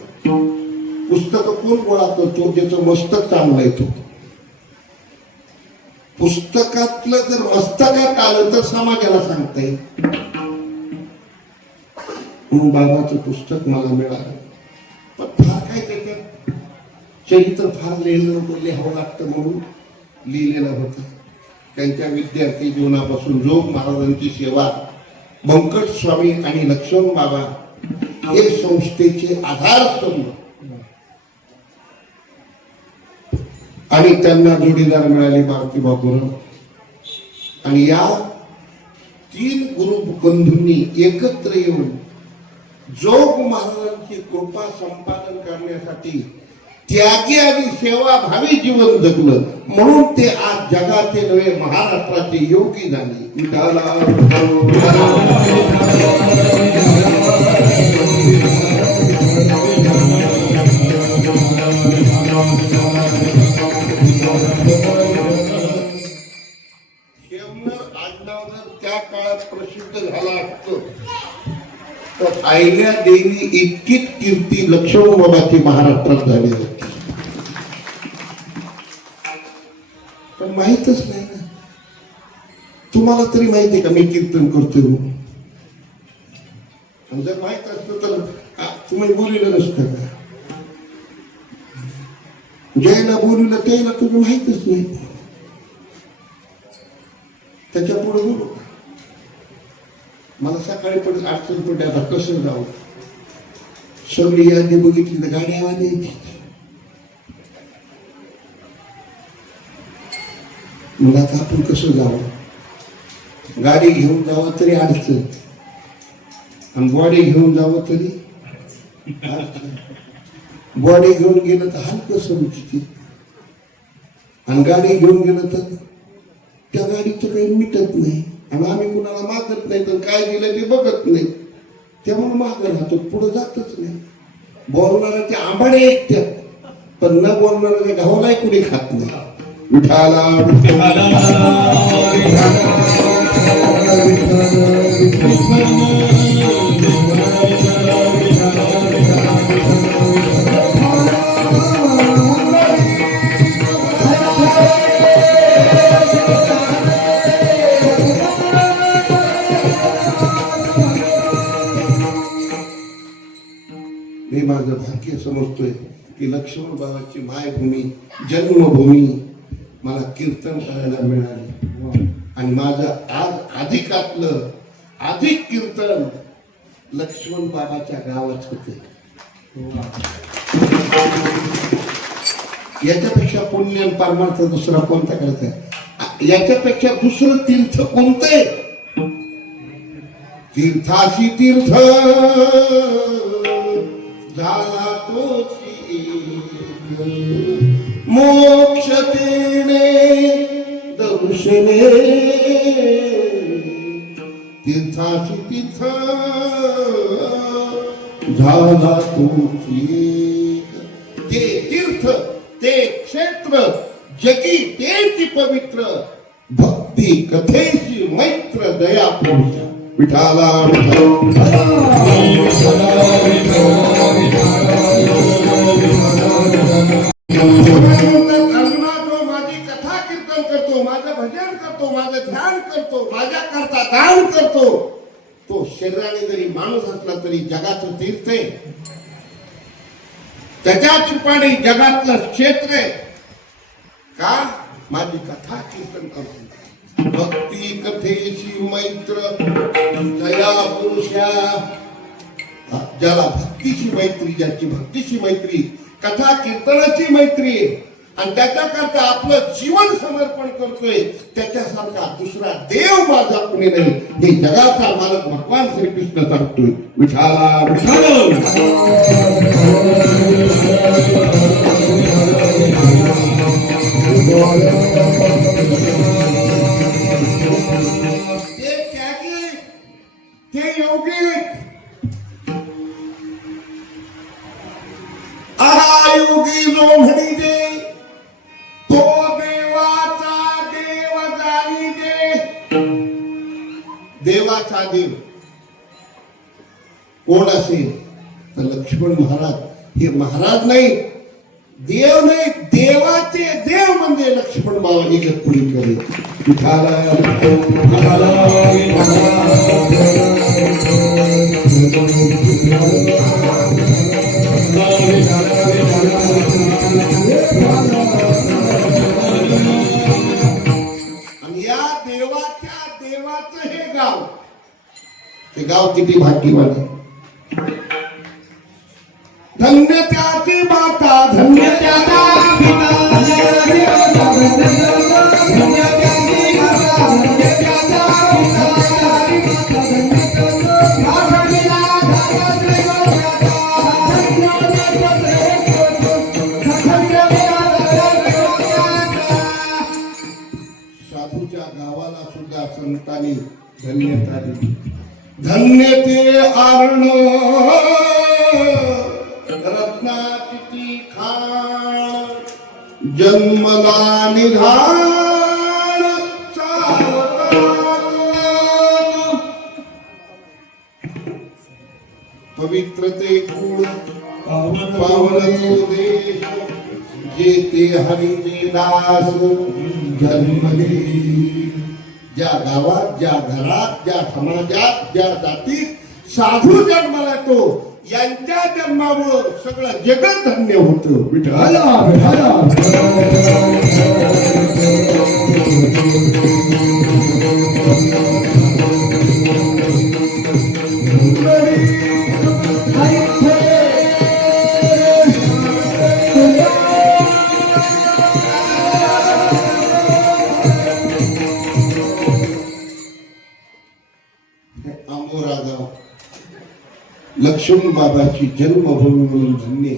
पुस्तकं कोण गोळा करतो, ज्याचं मस्तक चांगलं येतो. पुस्तकातलं जर मस्तकात आलं तर समाजाला सांगता येईल. म्हणून बाबाचं पुस्तक मला मिळालं. पण फार काय त्याच्यात चरित्र फार लिहिलं नव्हतं, लिहावं लागतं म्हणून लिहिलेलं होतं. त्यांच्या विद्यार्थी जीवनापासून जोग महाराजांची सेवा, बंकट स्वामी आणि लक्ष्मण बाबा हे संस्थेचे आधारस्तंभ आणि त्यांना जोडीदार मिळाले मारुती बापूराव. आणि या 3 गुरु बंधूंनी एकत्र येऊन जोग महाराजांची कृपा संपादन करण्यासाठी त्यागी आणि सेवाभावी जीवन जगलं. म्हणून ते आज जगाचे नवे महाराष्ट्राचे योगी झाले. आडनाव जर त्या काळात प्रसिद्ध झाला असतो तर आयल्या देवी इतकीच कीर्ती लक्ष्मण बाबाची महाराष्ट्रात झाली होती. पण माहितच नाही ना. तुम्हाला तरी माहिती आहे का मी कीर्तन करतोय? जर माहित असतं तर तुम्ही बोललेलं नसतं का? ज्याला बोलवलं त्याला तुम्ही माहितच नाही. त्याच्या पुढे बोलू. मला सकाळी पण अडचण पडली, आता कसं जाऊ? सगळी यादी बघितली तर गाडी आवाज यायची. मग आता आपण कसं जावं? गाडी घेऊन जावं तरी अडचण, आणि बॉडी घेऊन जावं तरी अडचण. बॉडी घेऊन गेलं तर हलकं समजते, आणि गाडी घेऊन गेलं तर त्या गाडीचं काही मिटत नाही. आणि आम्ही कुणाला मागत नाही, तर काय दिलं ते बघत नाही. त्यामुळे मागं राहतो, पुढे जातच नाही. बोलणाऱ्याचे आंबाडे ऐकतात, पण न बोलणाऱ्याच्या गावालाही कुणी खात नाही. विठाला मी माझं भाग्य समजतोय की लक्ष्मण बाबाची मायभूमी, जन्मभूमी मला कीर्तन करायला मिळाली. आणि माझं आज अधिक कीर्तन लक्ष्मण बाबाच्या गावात होते. याच्यापेक्षा पुण्य आणि परमार्थ दुसरा कोणता करत आहे? याच्यापेक्षा दुसरं तीर्थ कोणते? तीर्थाशी तीर्थ झाला तोची मोक्ष देणे दर्शने. तीर्थाशी तीर्थ झाला तोची. ते तीर्थ, ते क्षेत्र जगी तेची पवित्र. भक्ती कथेची मैत्र दया पुरुष. विठाला जो माझी कथा कीर्तन करतो, माझं भजन करतो, माझं ध्यान करतो, माझ्या करता दान करतो, तो शरीराने जरी माणूस असला तरी जगाचं तीर्थ आहे. त्याच्या रूपाने जगातलं क्षेत्र आहे. का? माझी कथा कीर्तन करतो. भक्ती कथेची मैत्र दया पुरुषा. ज्याला भक्तीची मैत्री, ज्याची भक्तीची मैत्री, कथा कीर्तनाची मैत्री, आणि त्याच्याकरता आपलं जीवन समर्पण करतोय, त्याच्यासारखा दुसरा देव माझा कुणी नाही. हे जगाचा मालक भगवान श्रीकृष्ण सांगतोय. विठाला विठाल. ते त्यागी, ते योगी, योगी जो म्हणी दे तो देवाचा देव जाणी दे. देवाचा देव कोण असेल तर लक्ष्मण महाराज. हे महाराज नाही, देव नाही, देवाचे देव म्हणजे लक्ष्मण बाबा इगतपुरी करे. आणि गाव किती भाग्यवान आहे. धन्य त्याची माता, धन्य त्याचा पिता, धन्य त्याची माता, धन्य त्याचा साधूच्या गावाला सुद्धा संतांनी धन्यता दिली. धन्य ते आरण रत्नाची खाण, जन्मला निधान पवित्र ते कुळ पावन देश, जेते हरीचे दास जन्मले. ज्या गावात, ज्या घरात, ज्या समाजात, ज्या जातीत साधू जन्माला येतो, यांच्या जन्मामुळे सगळं जगत धन्य होतं. विठ्ठला आंबोरा गाव लक्ष्मण बाबाची जन्मभूमी म्हणून धन्य,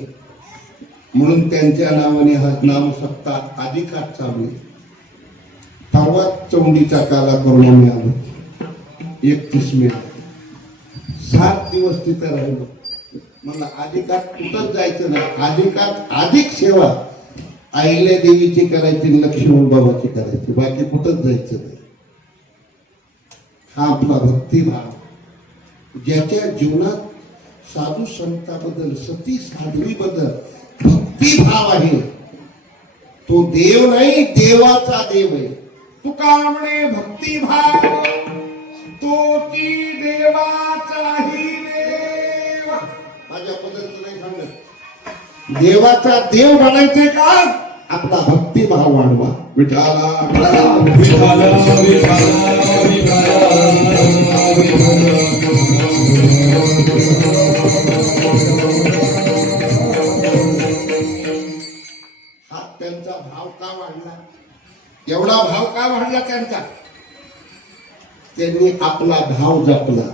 म्हणून त्यांच्या नावाने हा नाम सप्ताह अधिकार चालू आहे. परवाच चौंडीचा काला करून आम्ही आलो 31 मे. 7 दिवस तिथे राहिलो. मला अधिकार कुठंच जायचं नाही. अधिक सेवा आईल्या देवीची करायची, लक्ष्मण बाबाची करायची, बाकी कुठंच जायचं नाही. हा आपला भक्तिभाव, ज्याच्या जीवनात साधू संताबद्दल, सती साध्वीबद्दल भक्तिभाव आहे, तो देव नाही, देवाचा देव आहे. तुका म्हणे भक्तिभाव तो की देवाचाही देव. माझ्या पद्धतीने नाही सांगत. देवाचा देव बनायचे का? आपला भक्तिभाव वाढवा. विठाला हा त्यांचा भाव का वाढला? एवढा भाव का वाढला त्यांचा? त्यांनी आपला भाव जपला.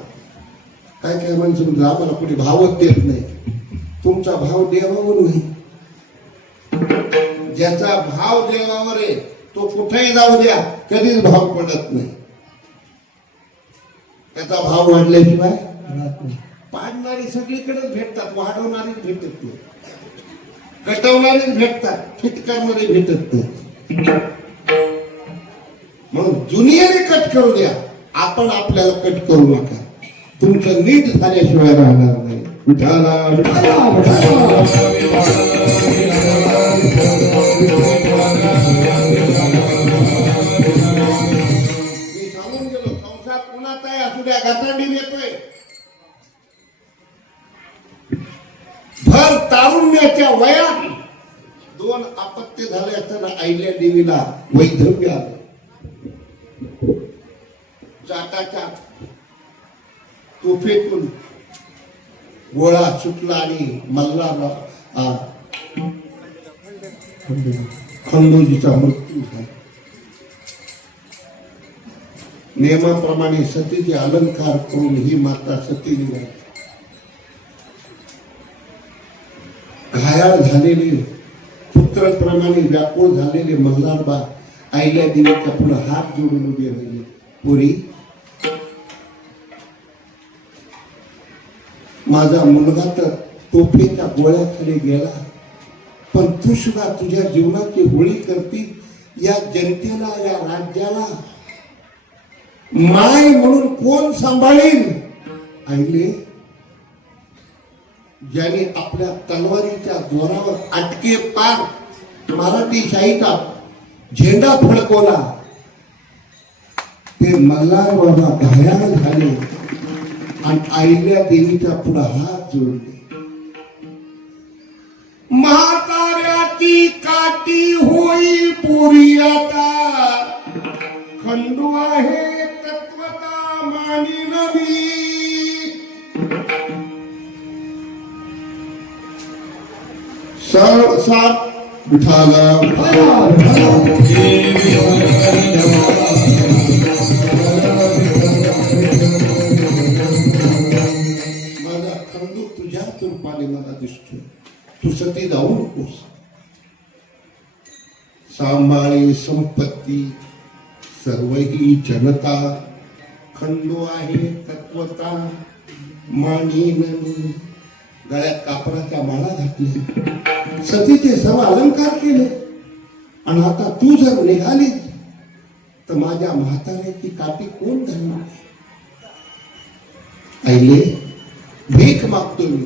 काय काय माणसं म्हणजे आम्हाला कुठे भावच देत नाही. तुमचा भाव देवावर नाही. ज्याचा भाव देवावर आहे तो कुठेही जाऊ द्या, कधीच भाव पडत नाही. त्याचा भाव वाढल्याशिवाय पाडणारी सगळीकडेच भेटतात, वाढवणारीच भेटत नाही. कटवणारीच भेटतात, फिटकारणारी भेटत नाही. म्हणून दुनियेने कट करू द्या, आपण आपल्याला कट करू नका. तुमचं नीट झाल्याशिवाय राहणार नाही. विठाला मी सांगून गेलो, संसार कुणाचाही असू द्या, गतांडी येतोय. भर तारुण्याच्या वयात 2 अपत्य झाले असताना आईल्या देवीला वैधव्य आलं. चाटाच्या तोफेतून गोळा सुटला आणि मल्हारराव खंडोजीचा मृत्यू झाला. नियमाप्रमाणे सतीचे अलंकार करून ही माता सती निघाली. घायाळ झालेले, पुत्रप्रमाणे व्याकुळ झालेले मल्हारबा आईल्या देवीच्या पुढे हात जोडून उभे राहिले. पुरी, माझा मुलगा तर तोफेच्या गोळ्याखाली गेला, पण तू सुद्धा तुझ्या जीवनाची होळी करती. या जनतेला, या राज्याला माय म्हणून कोण सांभाळेल? आईले, ज्याने आपल्या तलवारीच्या जोरावर अटके पार मराठी शाहीचा झेंडा फडकवला, ते मल्हार बाबा घायाळ झाले आणि आईल्या देवीच्या पुढे हात जोडले. म्हाताऱ्याची काठी होई पुरी आता, खंडू आहे तत्वता मानी नवी. विठाला माझा खंडू तुझ्या रूपाने मला दिसतोय. तू सती जाऊ नकोस. सांभाळे संपत्ती सर्व ही जनता. खंडू आहे तत्वता मानीन मी. गळ्यात कापडाच्या माळा घातल्या, सतीचे सर्व अलंकार केले. आणि आता तू जर निघाली तर माझ्या म्हाताऱ्याची काठी कोण धरणार? आईले भीक मागतोय मी,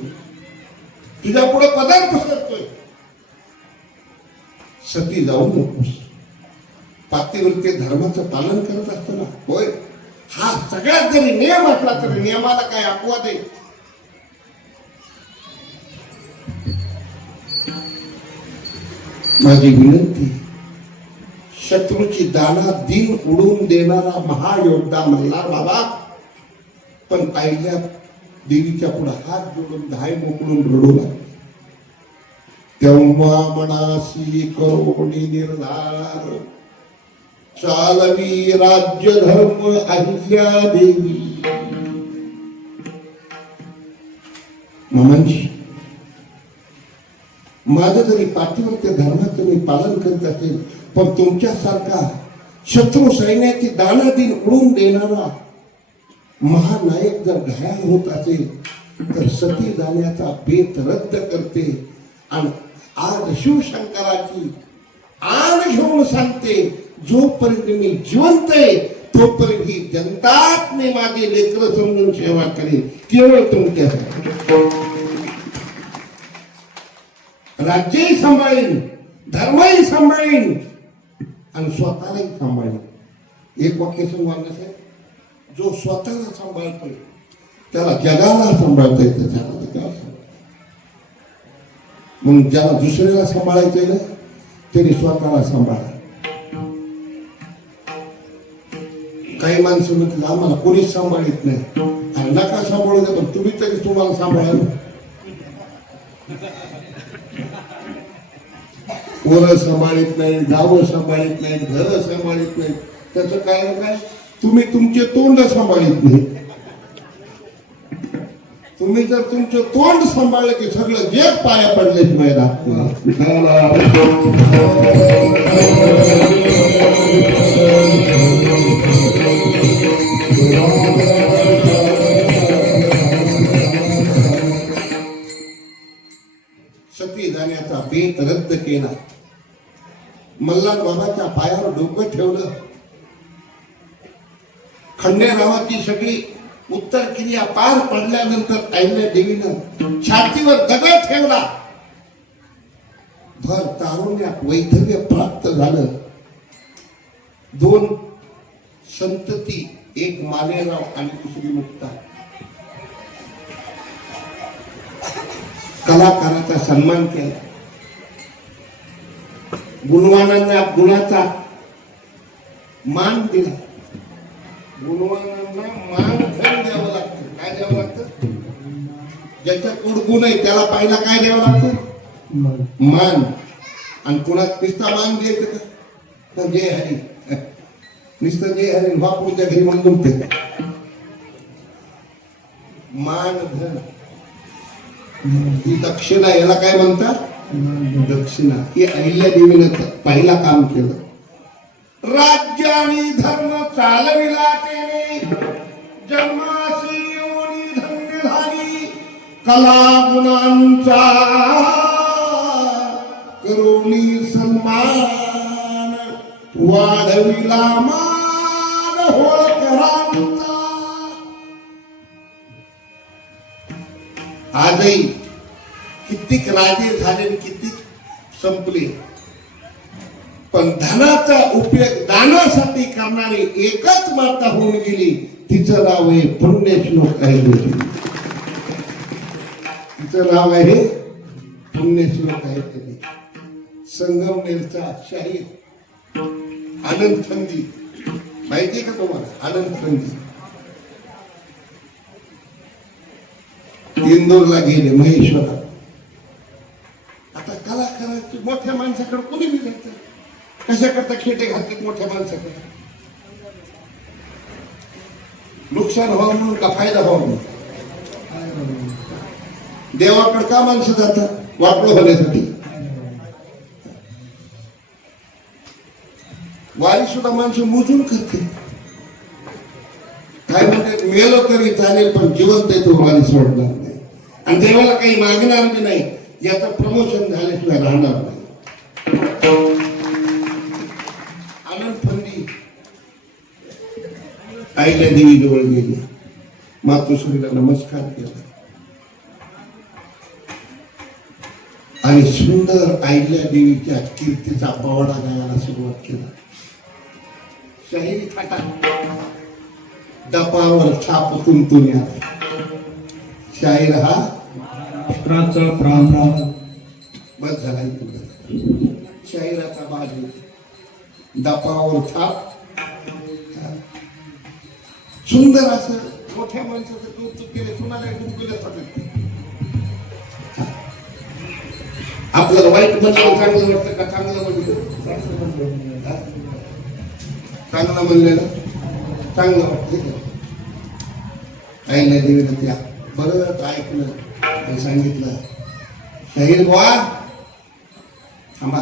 तुझ्या पुढे पदार पसरतोय. सती जाऊ नकोस. पातिव्रत्य धर्माचं पालन करत असताना होय, हा सगळ्यात जरी नियम असला तरी नियमाला काय अपवाद आहे? माझी विनंती, शत्रूची दाना दिन उडून देणारा महायोद्धा मल्हार बाबा, पण पहिल्या देवीच्या पुढे हात जोडून धाय मोकळून रडू लागले. तेव्हा मनासी करोनी निर्धार, चालवी राज्य धर्म अहिल्या देवी. मामांजी, माझं जरी पातिव्रत्य धर्माचं मी पालन करत असेल, पण तुमच्यासारखा शत्रू सैन्याची दाना दिन उडून देणारा महानायक जर घायल होत असेल तर सती जाण्याचा बेत रद्द करते. आणि आज शिवशंकराची आण घेऊन सांगते, जोपर्यंत मी जिवंत आहे तोपर्यंत ही जनताच मी माझे लेकर समजून सेवा करेन, केवळ तुमच्यासाठी. राज्यही सांभाळेन, धर्मही सांभाळेन आणि स्वतःलाही सांभाळेन. एक वाक्य सांगणार साहेब, जो स्वतःला सांभाळतोय त्याला जगाला सांभाळता येतं. त्याला मग ज्याला दुसऱ्याला सांभाळायचंय ना त्यांनी स्वतःला सांभाळा. काही माणसं म्हटलं आम्हाला कोणीच सांभाळत नाही, आणि नका सांभाळू दे, पण तुम्ही तरी तुम्हाला सांभाळा. पोरं सांभाळत नाही, गावं सांभाळत नाही, घरं सांभाळत नाही. त्याचं कारण काय? तुम्ही तुमचे तोंड सांभाळत नाही. तुम्ही जर तुमचं तोंड सांभाळलं की सगळं जग पाया पडल्याशिवाय राहत नाही. सती जाण्याचा बेत रद्द केला. मल्हार बाबाच्या पायावर डोकं ठेवलं. खंडेरावाची सगळी उत्तर क्रिया पार पडल्यानंतर अहिल्या देवीनं छातीवर दगड ठेवला. भर तारुण्यात वैधव्य प्राप्त झालं. 2 संतती, एक मालेराव आणि दुसरी मुक्ता. कलाकाराचा सन्मान केला. गुणवानांना गुणाचा मान दिला. गुणवानांना मान धन द्यावं लागतं. काय द्यावं लागतं? ज्याच्याकडे गुण आहे त्याला पाहिला काय द्यावं लागतं? मान. आणि कुणात नुसता मान द्यायचं का? जय हरी, नुसतं जय हरी बापूच्या घरी म्हणून ते मान धन ही दक्षिणा. याला काय म्हणतात? दक्षिणा. ही अहिल्या देवीनं पहिला काम केलं. राज्य आणि धर्म चालविला तेने, जन्मासी योनी धन्य झाली. कला गुणांचा करुणी सन्मान, वाढविला मान होळकरांचा. आजही कित्येक राजे झाले, कित्येक संपले, पण धनाचा उपयोग दानासाठी करणारी एकच माता होऊन गेली. तिचं नाव आहे पुण्यश्लोक अहिल्यादेवी. तिचं नाव आहे पुण्यश्लोक अहिल्यादेवी. संगमनेरचा शाहीर आनंद खंदी, माहितीये का तुम्हाला? आनंद खंदी इंदोरला गेले, महेश्वरात. आता कलाकाराची गोष्टी मोठ्या माणसाकडे कोणी निघायचं कशा करता खेटे घालतात मोठ्या माणसाकडे नुकसान व्हावं म्हणून का फायदा व्हावा म्हणून देवाकडे का माणसं जातात वाटलं होण्यासाठी वारी सुद्धा माणसं मोजून करते काय म्हणतात मेलो तरी चालेल पण जिवंत आहे तो वारी सोडणार नाही आणि देवाला काही मागणार बी नाही याचं प्रमोशन झाल्याशिवाय राहणार नाही आनंद फंदी आईला देवी जवळ गेली मातोश्रीला नमस्कार केला आणि सुंदर आईल्या देवीच्या कीर्तीचा पवाडा गायला सुरुवात केला शाहिरी थाटा डपावर छाप तुमतून शाहीर हा बस झाला शाहिराचा बाजू डपावर छाप सुंदर असं मोठ्या माणसाचं कौतुक केले कुणाला गुंतवलं पडत आपल्याला वाईट म्हणलं चांगलं वाटतं का चांगलं म्हणलं चांगलं म्हणलेलं चांगलं वाटतं आईला देवीला त्या बरं ऐकलं आणि सांगितलं शाहीर बुवा थांबा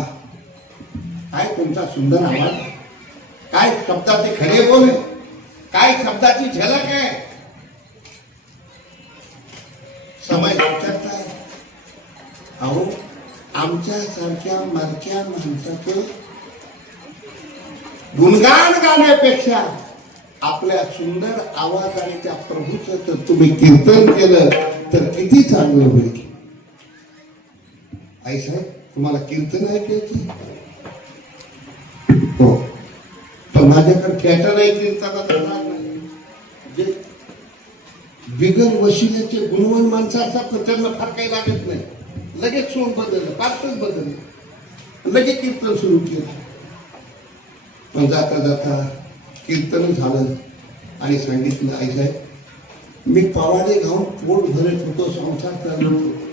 काय तुमचा सुंदर आवाज काय शब्दाचे खरे बोल काय शब्दाची झलक आहे समय विचारताय अहो आमच्या सारख्या मरक्या माणसाचं गुणगान गाण्यापेक्षा आपल्या सुंदर आवाजाने त्या प्रभूचं तर तुम्ही कीर्तन केलं तर किती चांगलं होईल आई साहेब तुम्हाला कीर्तन ऐकायची हो पण माझ्याकडे खेटा नाही कीर्तनाचा राग नाही जे बिगर वशिल्याचे गुणवान माणसं असतात तर त्यांना फार काही लागत नाही लगेच सोंग बदललं पार्टच बदललं लगेच कीर्तन सुरू केलं पण जाता जाता कीर्तन झालं आणि सांगितलं आई साहेब मी पवाडे घाऊन पोट भरत होतो संसार करत होतो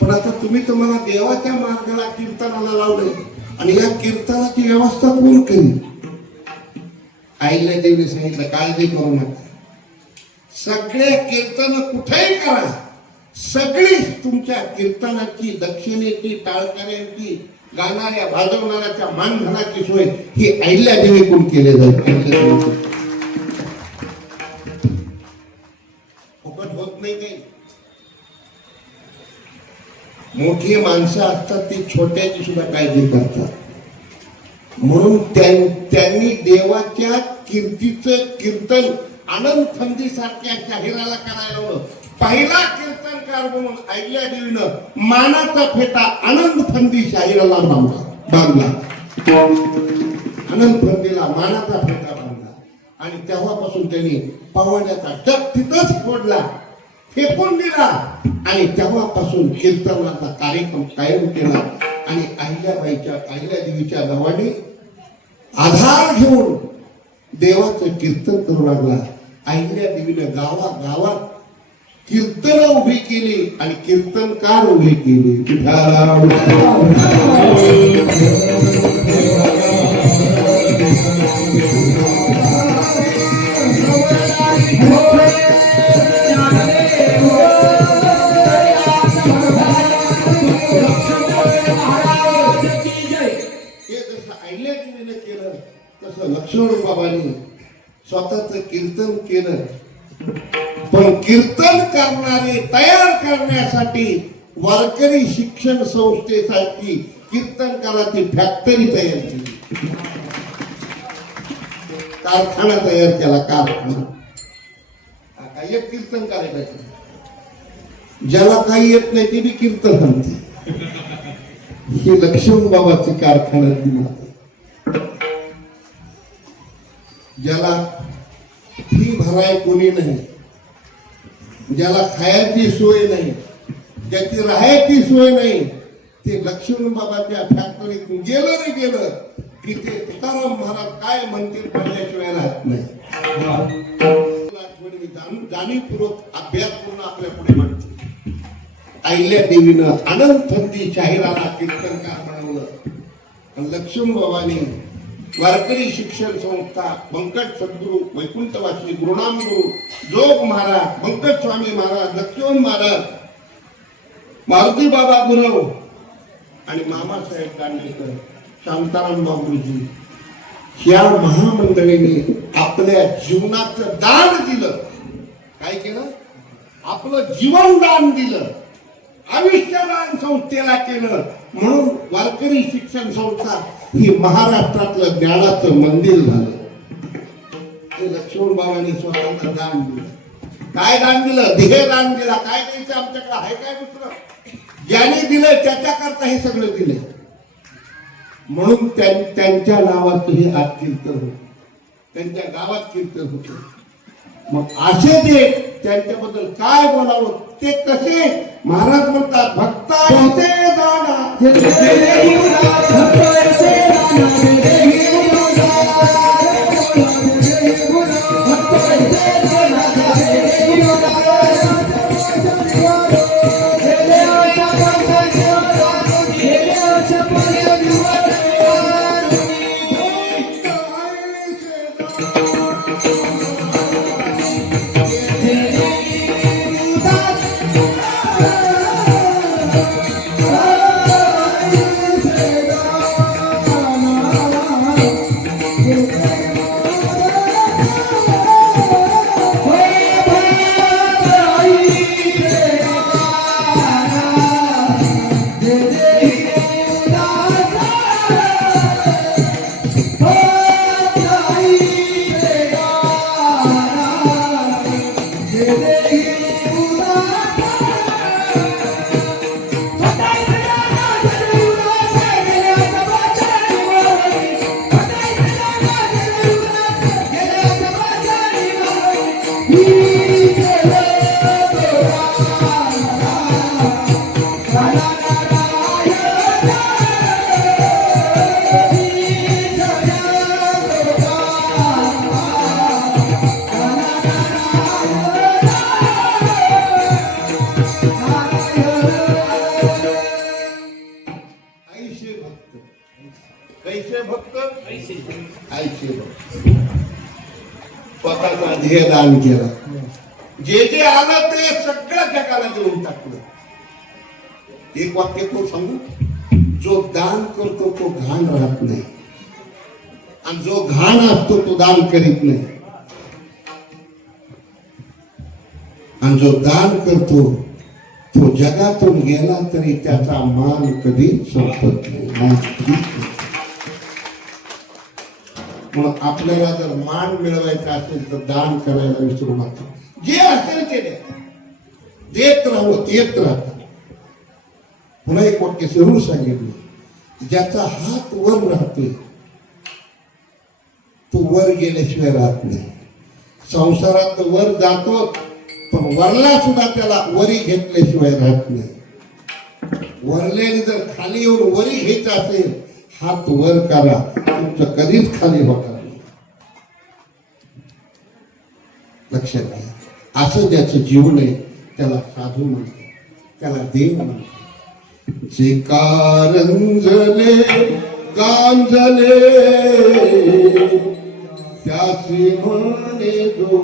पण आता तुम्ही तर मला देवाच्या मार्गाला कीर्तनाला लावले आणि या कीर्तनाची व्यवस्था कोण करी आईला देवीने सांगितलं काळजी करू नका सगळे कीर्तन कुठेही करा सगळी तुमच्या कीर्तनाची दक्षिणेची टाळकऱ्यांची गाणाऱ्या भाजवणाऱ्याच्या मानधनाची सोय ही अहिल्या देवीकडून केली जाईल फुकट होत नाही काही मोठी माणसं असतात ती छोट्याची सुद्धा काळजी करतात म्हणून त्यांनी देवाच्या कीर्तीचं कीर्तन आनंद फंदी सारख्या जाहिराला करायला लावलं पहिला कीर्तनकार म्हणून अहिल्या देवीनं मानाचा फेटा आनंद फंदी शाहिराला बांधला आनंद फंदीला मानाचा फेटा बांधला आणि तेव्हापासून त्यांनी पवाड्याचा जग तिथंच फोडला फेकून दिला आणि तेव्हापासून कीर्तनाचा कार्यक्रम कायम केला आणि अहिल्या देवीच्या नावाने आधार घेऊन देवाचं कीर्तन करू लागला अहिल्या देवीनं गावागावात कीर्तन उभी केली आणि कीर्तनकार उभे केले अहिल्या देवीने केलं तसं लक्ष्मण बाबांनी स्वतःच कीर्तन केलं पण कीर्तन करणारे तयार करण्यासाठी वारकरी शिक्षण संस्थेसाठी कीर्तनकाराची फॅक्टरी तयार केली कारखाना तयार केला कारखाना एक कीर्तनकार आहे ज्याला काही येत नाही ते बी कीर्तन म्हणते ही लक्ष्मण बाबाची कारखाना दिला ज्याला फी भराय कोणी नाही ज्याला खायची सोय नाही ज्याची राहायची सोय नाही ते लक्ष्मण बाबाच्या फॅक्टरीतून गेलं रे गेलं की ते तुकाराम महाराज काय म्हणतील पडल्याशिवाय राहत नाही जाणीवपूर्वक अभ्यास करून आपल्या पुढे म्हणते अहिल्या देवीनं अनंतंदी शाहिराला कीर्तनकार बनवलं. आणि लक्ष्मणबाबांनी वारकरी शिक्षण संस्था, बंकट सद्गुरू, वैकुंठवासी, गुरुनाम गुरु, जोग महाराज, बंकट स्वामी महाराज, लक्ष्मण महाराज, मारुती बाबा गुरव आणि मामासाहेब दांडेकर, शांताराम बाबूजी या महामंडळीने आपल्या जीवनाचं दान दिलं. काय केलं? आपलं जीवन दान दिलं, आयुष्यदान संस्थेला केलं. म्हणून वारकरी शिक्षण संस्था ही महाराष्ट्रातलं ज्ञानाचं मंदिर झालं. ते लक्ष्मण बाबांनी स्वतःचं दान दिलं. काय दान दिलं? देह दान दिला. काय द्यायचं आमच्याकडे आहे काय दुसरं? ज्याने दिलं त्याच्याकरता हे सगळं दिले. म्हणून त्यांच्या नावाचं हे आज कीर्तन होत, त्यांच्या गावात कीर्तन होतं. मग असे जे त्यांच्याबद्दल काय बोलावं ते कसे? महाराज म्हणतात भक्ताचे दाना स्वतःचा ध्येय दान केला. जे जे आलं ते सगळं जगाला देऊन टाकलं. एक वाक्य तो सांगू, जो दान करतो तो घाण राहत नाही, आणि जो घाण असतो तो दान करीत नाही, आणि जो दान करतो तो जगातून गेला तरी त्याचा मान कधी संपत नाही. म्हणून आपल्याला जर मान मिळवायचा असेल तर दान करायला विसरू नका. जे असेल ते देत राहू, येत राहत. पुन्हा एक वाक्य जरूर सांगितलं, ज्याचा हात वर राहतोय तो वर गेल्याशिवाय राहत नाही. संसारात वर जातो पण वरला सुद्धा त्याला वरी घेतल्याशिवाय राहत नाही. वरल्याने जर खाली येऊन वरी घ्यायचं असेल, हात वर करा, तुमचं कधीच खाली होणार नाही. लक्षात घ्या. असं ज्याचं जीवन आहे त्याला साधू म्हणतात, त्याला देव म्हणतात. जे कारंजले गांजले त्यासी म्हणे जो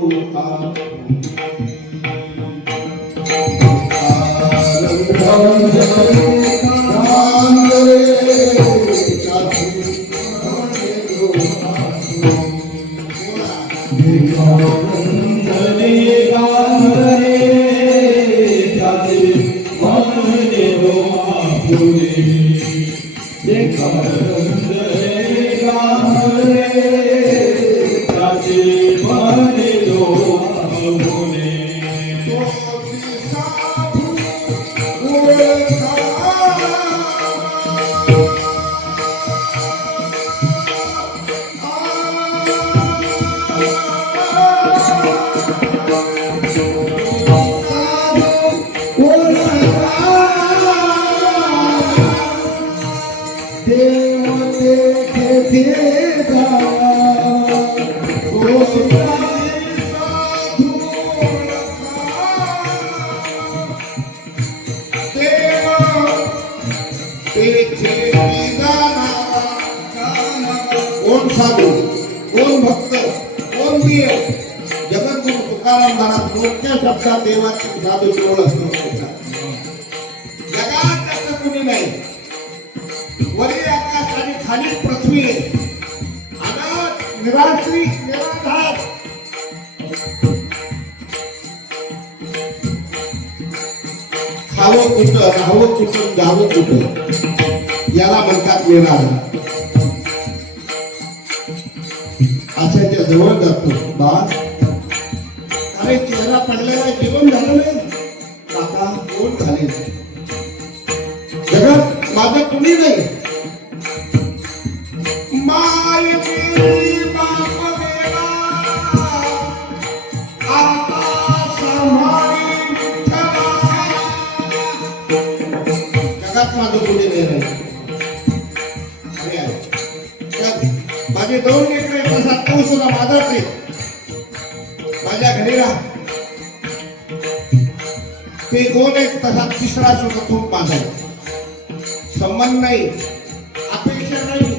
कोण साधू कोण भक्त कोण देव जगद्गुरु तुकाराम महाराज मोठ्या शब्दात देवाची साधू केवळ असतो जगात असं कुणी नाही वरील आकाश आणि खाली पृथ्वी अनाथ निराश्री निराधार खावं कुठं राहावं कुठं जावं कुठं याला म्हणतात निराधार अशाच्या जवळ जातो बा अरे चेहरा पडलेला जीवन झालं नाही काका कोण झाले जगात माझं कुणी नाही माय मेरी बाप मेरा आता संभाळी विठ्ठला जगात माझं कुणी नाही माझे दोन लेकरे तसा तो सुद्धा माझाच आहे माझ्या घरी राहा ते दोन एक तसा तिसरा सुद्धा खूप माझा आहे संबंध नाही अपेक्षा नाही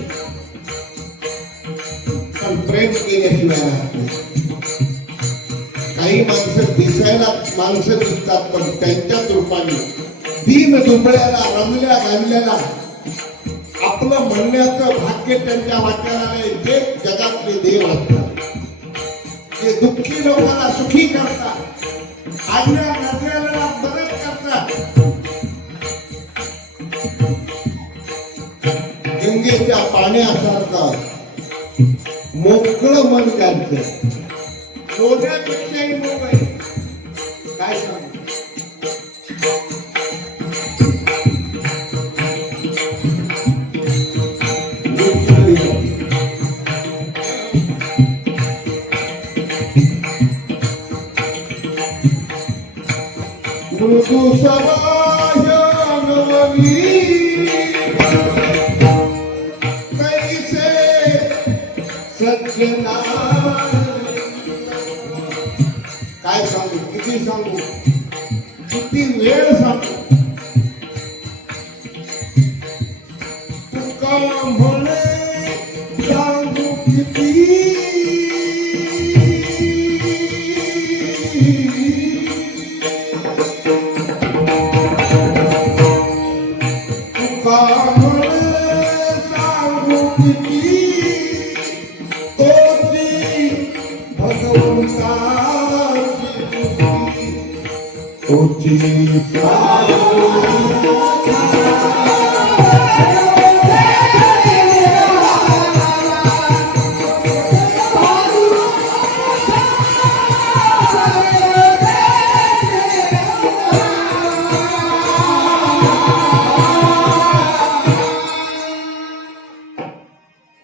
पण प्रेम केल्याशिवाय राहत नाही काही माणसं दिसायला माणसं दिसतात पण त्यांच्याच रूपाने दीन दुबळ्याला रमल्या गाणल्याला आपलं म्हणण्याचं भाग्य त्यांच्या वाट्याला नाही जे जगातले देव असतात जे दुःखी लोकांना सुखी करतात आज्ञा करण्याला मदत करतात गंगेच्या पाण्यासारखं मोकळं मन त्यांचं सोन्यापेक्षाही मोक आहे काय सांगू मृदु सवायनवनी कैसे सज्जना काय सांगू किती सांगू किती वेळ सांगू तुका म्हणे सांगू किती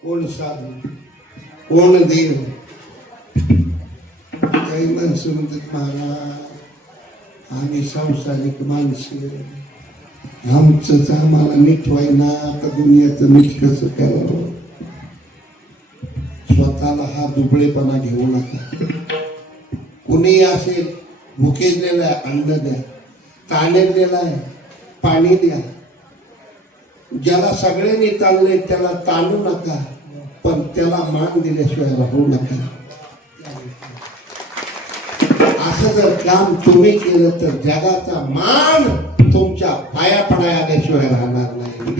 कोण साधू कोण देव काही माणसं म्हणतात महाराज आम्ही संसारिक माणसं आमचंच आम्हाला नीट व्हायना तर दुनियाचं नीट कसं करावं स्वतःला हा दुबळेपणा घेऊ नका कुणी असेल भुकेलेला अन्न द्या ताणलेला आहे पाणी द्या ज्याला सगळ्यांनी ताणले त्याला ताणू नका पण त्याला मान दिल्याशिवाय राहू नका असं जर काम तुम्ही केलं तर जगाचा मान तुमच्या पाया पडाय आल्याशिवाय राहणार नाही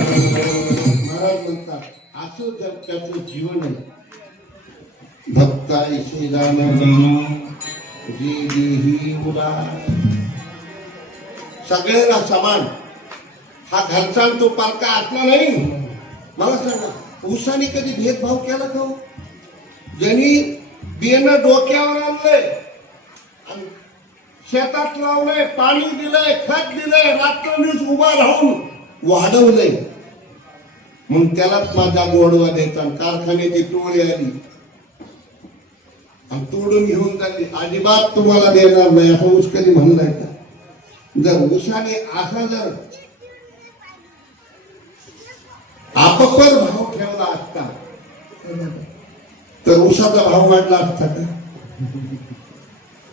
महाराज म्हणतात असं जर त्याचं जीवन आहे भक्ताईशी जी देही मुला सगळ्यांना समान हा घरचा तो पालका असला नाही मला सांगा ऊसाने कधी भेदभाव केला का ज्यांनी बियाणं डोक्यावर आणलंय शेतात लावलंय पाणी दिलंय खत दिलंय रात्रंदिवस उभा राहून वाढवलंय मग त्यालाच माझा गोडवा द्यायचा कारखान्याची टोळी आली आणि तोडून घेऊन जाते अजिबात तुम्हाला देणार नाही असं ऊस कधी म्हणलाय का जर ऊसाने असा जर आपपर भाव ठेवला असता तर ऊसाचा भाव वाढला असता का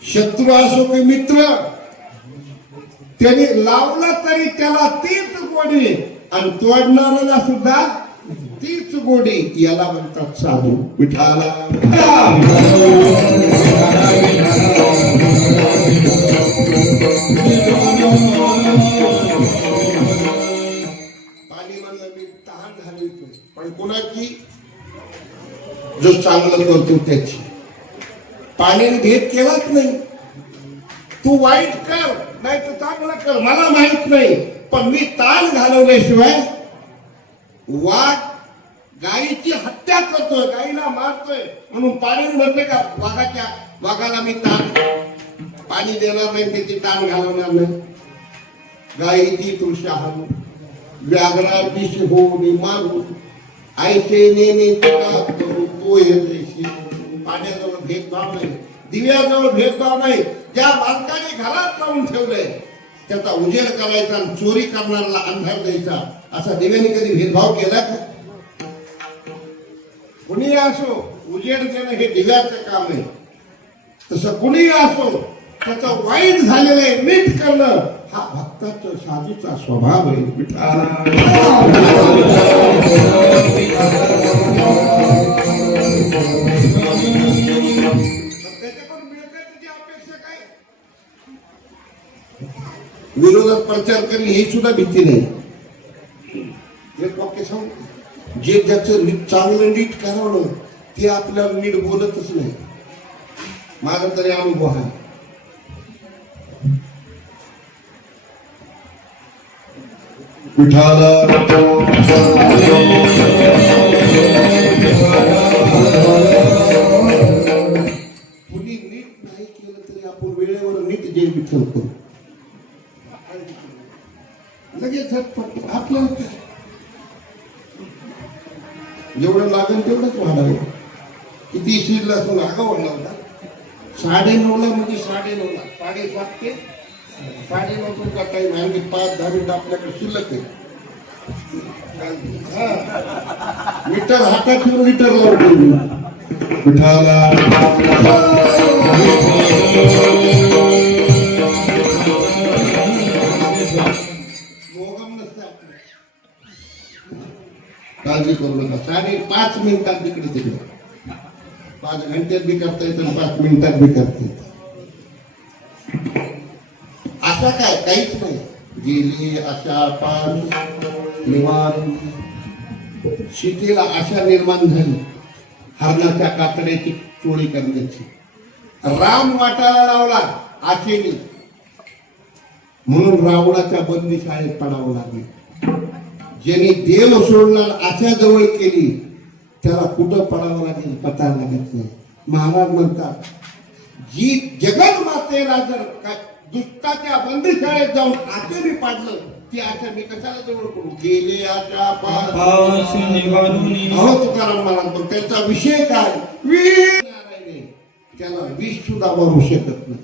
शत्रू असो की मित्र, त्याने लावला तरी त्याला तीच गोडी आणि तोडणाऱ्याला सुद्धा तीच गोडी. याला म्हणतात साधू. विठाला पाणी म्हणलं मी तहान घालवितो, पण कोणाची? जो चांगलं करतो त्याची. पाण्याने भेद केलाच नाही. तू वाईट कर नाही तू चांगलं कर, मला माहित नाही, पण मी ताण घालवल्याशिवाय वाघ गायीची हत्या करतोय, गायीला मारतोय म्हणून पाण्याने म्हटलं का वाघाला मी ताण पाणी देणार नाही, त्याची ताण घालवणार नाही. गायीची तृषा हारू व्याघ्रा विष हो मारू ऐसे नेने तो येशी. पाण्याजवळ भेदभाव नाही, दिव्याजवळ भेदभाव नाही. ज्या मालकाने घरात लावून ठेवलंय त्याचा उजेड करायचा आणि चोरी करणाऱ्याला अंधार द्यायचा, असा दिव्याने कधी भेदभाव केला का? कुणी असो, उजेड देणं हे दिव्याचं काम आहे. तसं कुणी असो, त्याचं वाईट झालेलं आहे नीट करणं हा भक्ताचा साधूचा स्वभाव आहे. विरोधात प्रचार करणे ही सुद्धा भीती नाही. एक वाक्य सांग, जे ज्याचं चांगलं नीट करावं ते आपल्याला नीट बोलतच नाही. माझा तरी अनुभव आहे. विठाला कुणी नीट नाही केलं तरी आपण वेळेवर नीट जे विठ्ठल करू लगेच आपलं जेवढं लागेल तेवढंच वाढावं. किती शिरला असून आगा वाढला होता 9:30 म्हणजे 9:30 7:30 ते 9:30 का टाइम आहे म्हणजे 5-10 मिनिट आपल्याकडे शिल्लक आहे. मीटर हातात ठेवून मीटर लावतो. विठाला काळजी करू नका. 5.5 मिनिटात तिकडे तिकडे 5 घंट्यात बी करता येतं 5 मिनिटात बी करता येतं. अशा काय काहीच नाही. गेली आशा पार निवारण शीतेला आशा निर्माण झाली हरणाच्या कातड्याची चोरी करण्याची. राम वाटायला लावला आशेने म्हणून रावणाच्या बंदीशाळेत पडावं लागले. ज्यांनी देव सोडला आशा जवळ केली त्याला कुठं पडावं लागेल पता लागत नाही. महाराज म्हणतात जी जगत मातेला जर दुष्टाच्या बंदीशाळेत जाऊन आशेने पाडलं ती आशा मी कशाला जवळ करू. गेले आशा तुकाराम महाराज पण त्यांचा विषय काय विष नारायण त्याला विष सुद्धा मारू शकत नाही.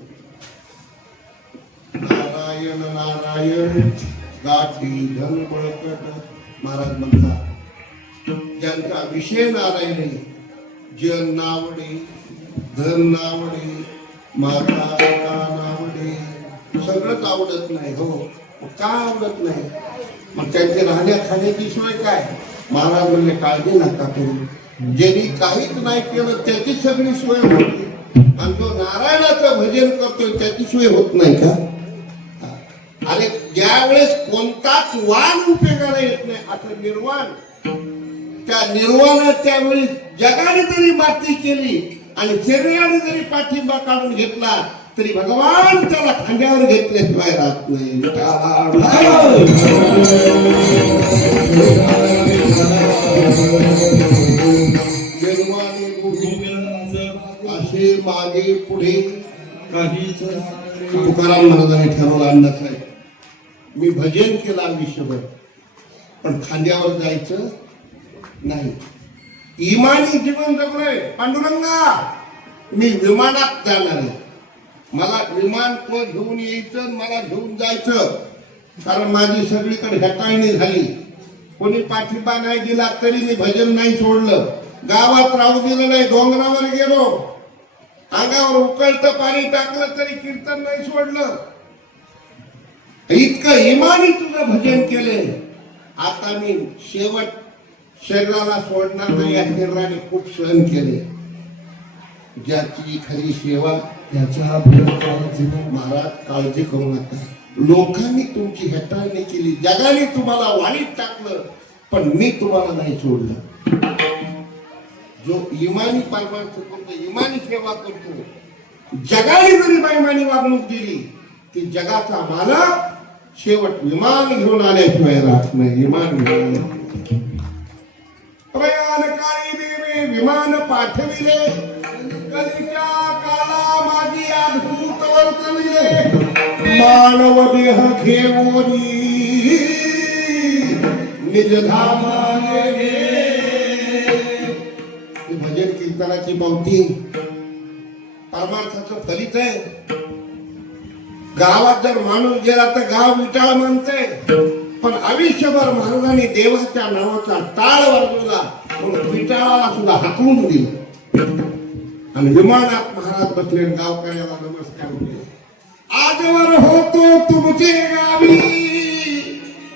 नारायण नारायण गाठी धन बळकट महाराज म्हणतात ज्यांचा विषय नारायण आहे जन नावडे धन नावडे माता पिता नावडे सगळंच आवडत नाही. हो का आवडत नाही मग त्यांचे राहण्या खाण्याची सोय काय. महाराज म्हणले काळजी नका करू. ज्यांनी काहीच नाही केलं त्याची सगळी सोय होती आणि जो नारायणाचं भजन करतोय त्याची सोय होत नाही का. अरे ज्यावेळेस कोणताच वाण उपयोगाला येत नाही असं निर्वाण त्या निर्वाणात त्यावेळी जगाने जरी माती केली आणि शरीराने जरी पाठिंबा काढून घेतला तरी भगवान त्याला खांद्यावर घेतल्याशिवाय राहत नाही. असे मागे पुढे काहीच तुकाराम महाराजांनी ठरवलं अन्नासाहेब मी भजन केलं आयुष्यभर पण खांद्यावर जायचं नाही. इमानी जीवन जगलोय. पांडुरंगा मी विमानात जाणार आहे. मला विमान तो घेऊन यायचं मला घेऊन जायचं कारण माझी सगळीकडे हेटाळणी झाली. कोणी पाठिंबा नाही दिला तरी मी भजन नाही सोडलं. गावात राहू दिलं नाही. डोंगरावर गेलो अंगावर उकळतं पाणी टाकलं तरी कीर्तन नाही सोडलं. इतकं इमानी तुझं भजन केले. आता मी शेवट शरीराला सोडणार नाही. या शरीराने खूप सहन केले. ज्याची खरी सेवा त्याच्या भरती महाराज काळजी करू नका. लोकांनी तुमची हेटाळणी केली, जगाने तुम्हाला वाळीत टाकलं, पण मी तुम्हाला नाही सोडलं. जो इमानी परमार्थ करतो, इमानी सेवा करतो, जगाने जरी बेईमानी वागणूक दिली ती जगाचा मालक शेवट विमान घेऊन आल्याशिवाय राहत नाही. विमान घेऊन प्रयाणकारी देवे विमान पाठविले, कलीच्या काला माझी अद्भुत वर्तविले. मानव देह घेऊनी निज धामा गेले. ही भजन कीर्तनाची पावती परमार्थाचं फलित आहे. गावात जर माणूस गेला तर गाव विटाळ म्हणते, पण आयुष्यभर महाराजांनी देवाच्या नावाचा टाळ वाजवला म्हणून विटाळाला सुद्धा हाकलून दिलं. आणि विमानात महाराज बसले, गावकऱ्याला नमस्कार केला. आजवर होतो तुमचे गावी,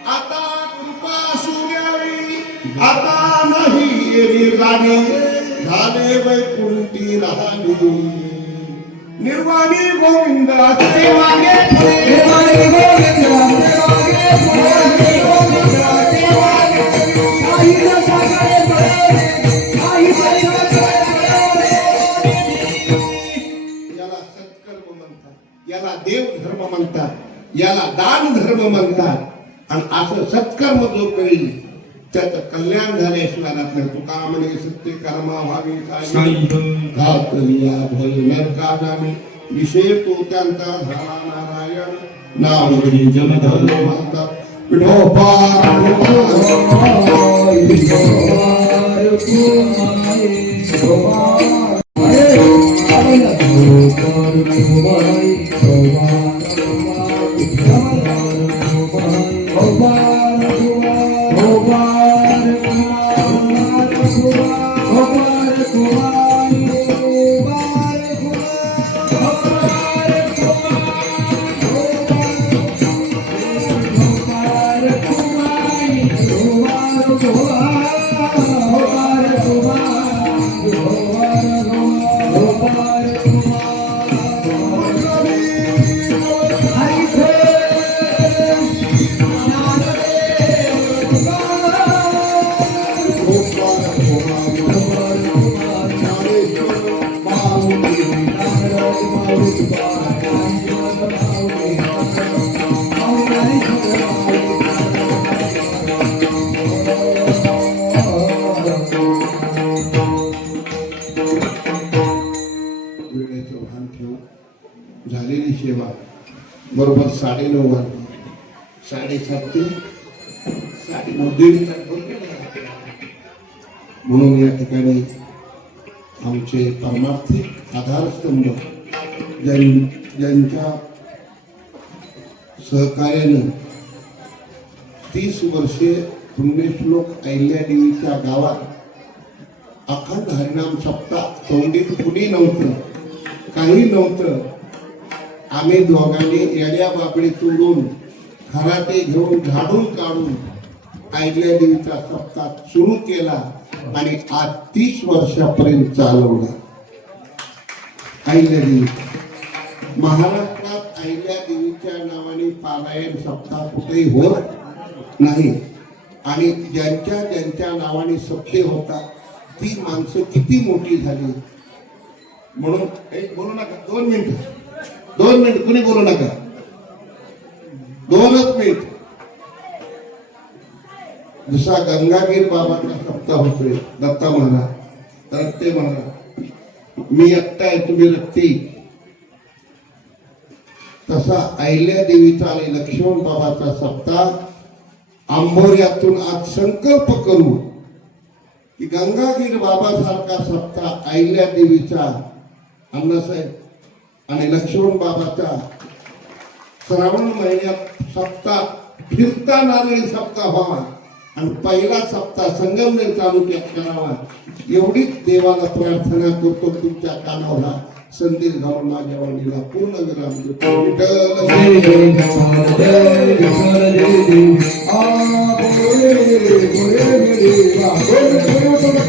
आता कृपा सुद्यावी. आता नाही येरी राणी, झाले वैकुंठी राहणी. निर्वाणी गोविंद सेवागे, निर्वाणी गोविंद सेवागे, काही न सागरे पडे, काही याला सत्कर्म म्हणतात, याला देव धर्म म्हणतात, याला दान धर्म म्हणतात. आणि असं सत्कर्म जो करील त्याचं कल्याण झाल्याशिवाय आपल्या तुका म्हणे सत्य कर्मा व्हावी घातलिया भय नरका जाणे. विषय तो त्यांचा झाला नारायण, नावडी जमधर म्हणतात. विठोबा झालेली सेवा बरोबर 9:30 वाजले. 7:30 ते 9:30 म्हणून या ठिकाणी आमचे परमार्थिक आधारस्तंभ ज्यांच्या सहकार्यानं 30 वर्षे पुण्यश्लोक अहिल्यादेवीच्या गावात अखंड हरिनाम सप्ताह, तोंडीत कुणी नव्हतं, काही नव्हतं. आम्ही दोघांनी येड्या बाबडी तोडून खराटे घेऊन झाडून काढून अहिल्यादेवीचा सप्ताह सुरू केला आणि आज 30 वर्षापर्यंत चालवला. अहिल्यादेवी महाराष्ट्रात अहिल्यादेवीच्या नावाने पारायण सप्ताह कुठेही होत नाही. आणि ज्यांच्या ज्यांच्या नावाने सप्ते होता ती माणसं किती मोठी झाली. म्हणून एक बोलू नका, 2 मिनिट कुणी बोलू नका, 2च मिनिट. जसा गंगागीर बाबांचा सप्ताह होतोय, दत्ता महाराज रक्ते महाराज, मी एकटा आहे तुम्ही रक्ती, तसा अहिल्यादेवीचा आणि लक्ष्मण बाबाचा सप्ताह आंबोऱ्यातून आज संकल्प करू की गंगागीर बाबासारखा सप्ताह अहिल्यादेवीचा, अण्णासाहेब आणि लक्ष्मण बाबाचा श्रावण महिन्यात सप्ताह फिरता नारळी सप्ताह व्हावा. आणि पहिला सप्ताह संगमनेर तालुक्यात करावा एवढीच देवाला प्रार्थना करतो. तुमच्या कानाला संदेश घालून माझ्या वाणीला पूर्ण विराम देतो. विठ्ठल जय जय विठ्ठल जय विठ्ठल जय जय आ बोले बोले बोले बोले बोले बोले बोले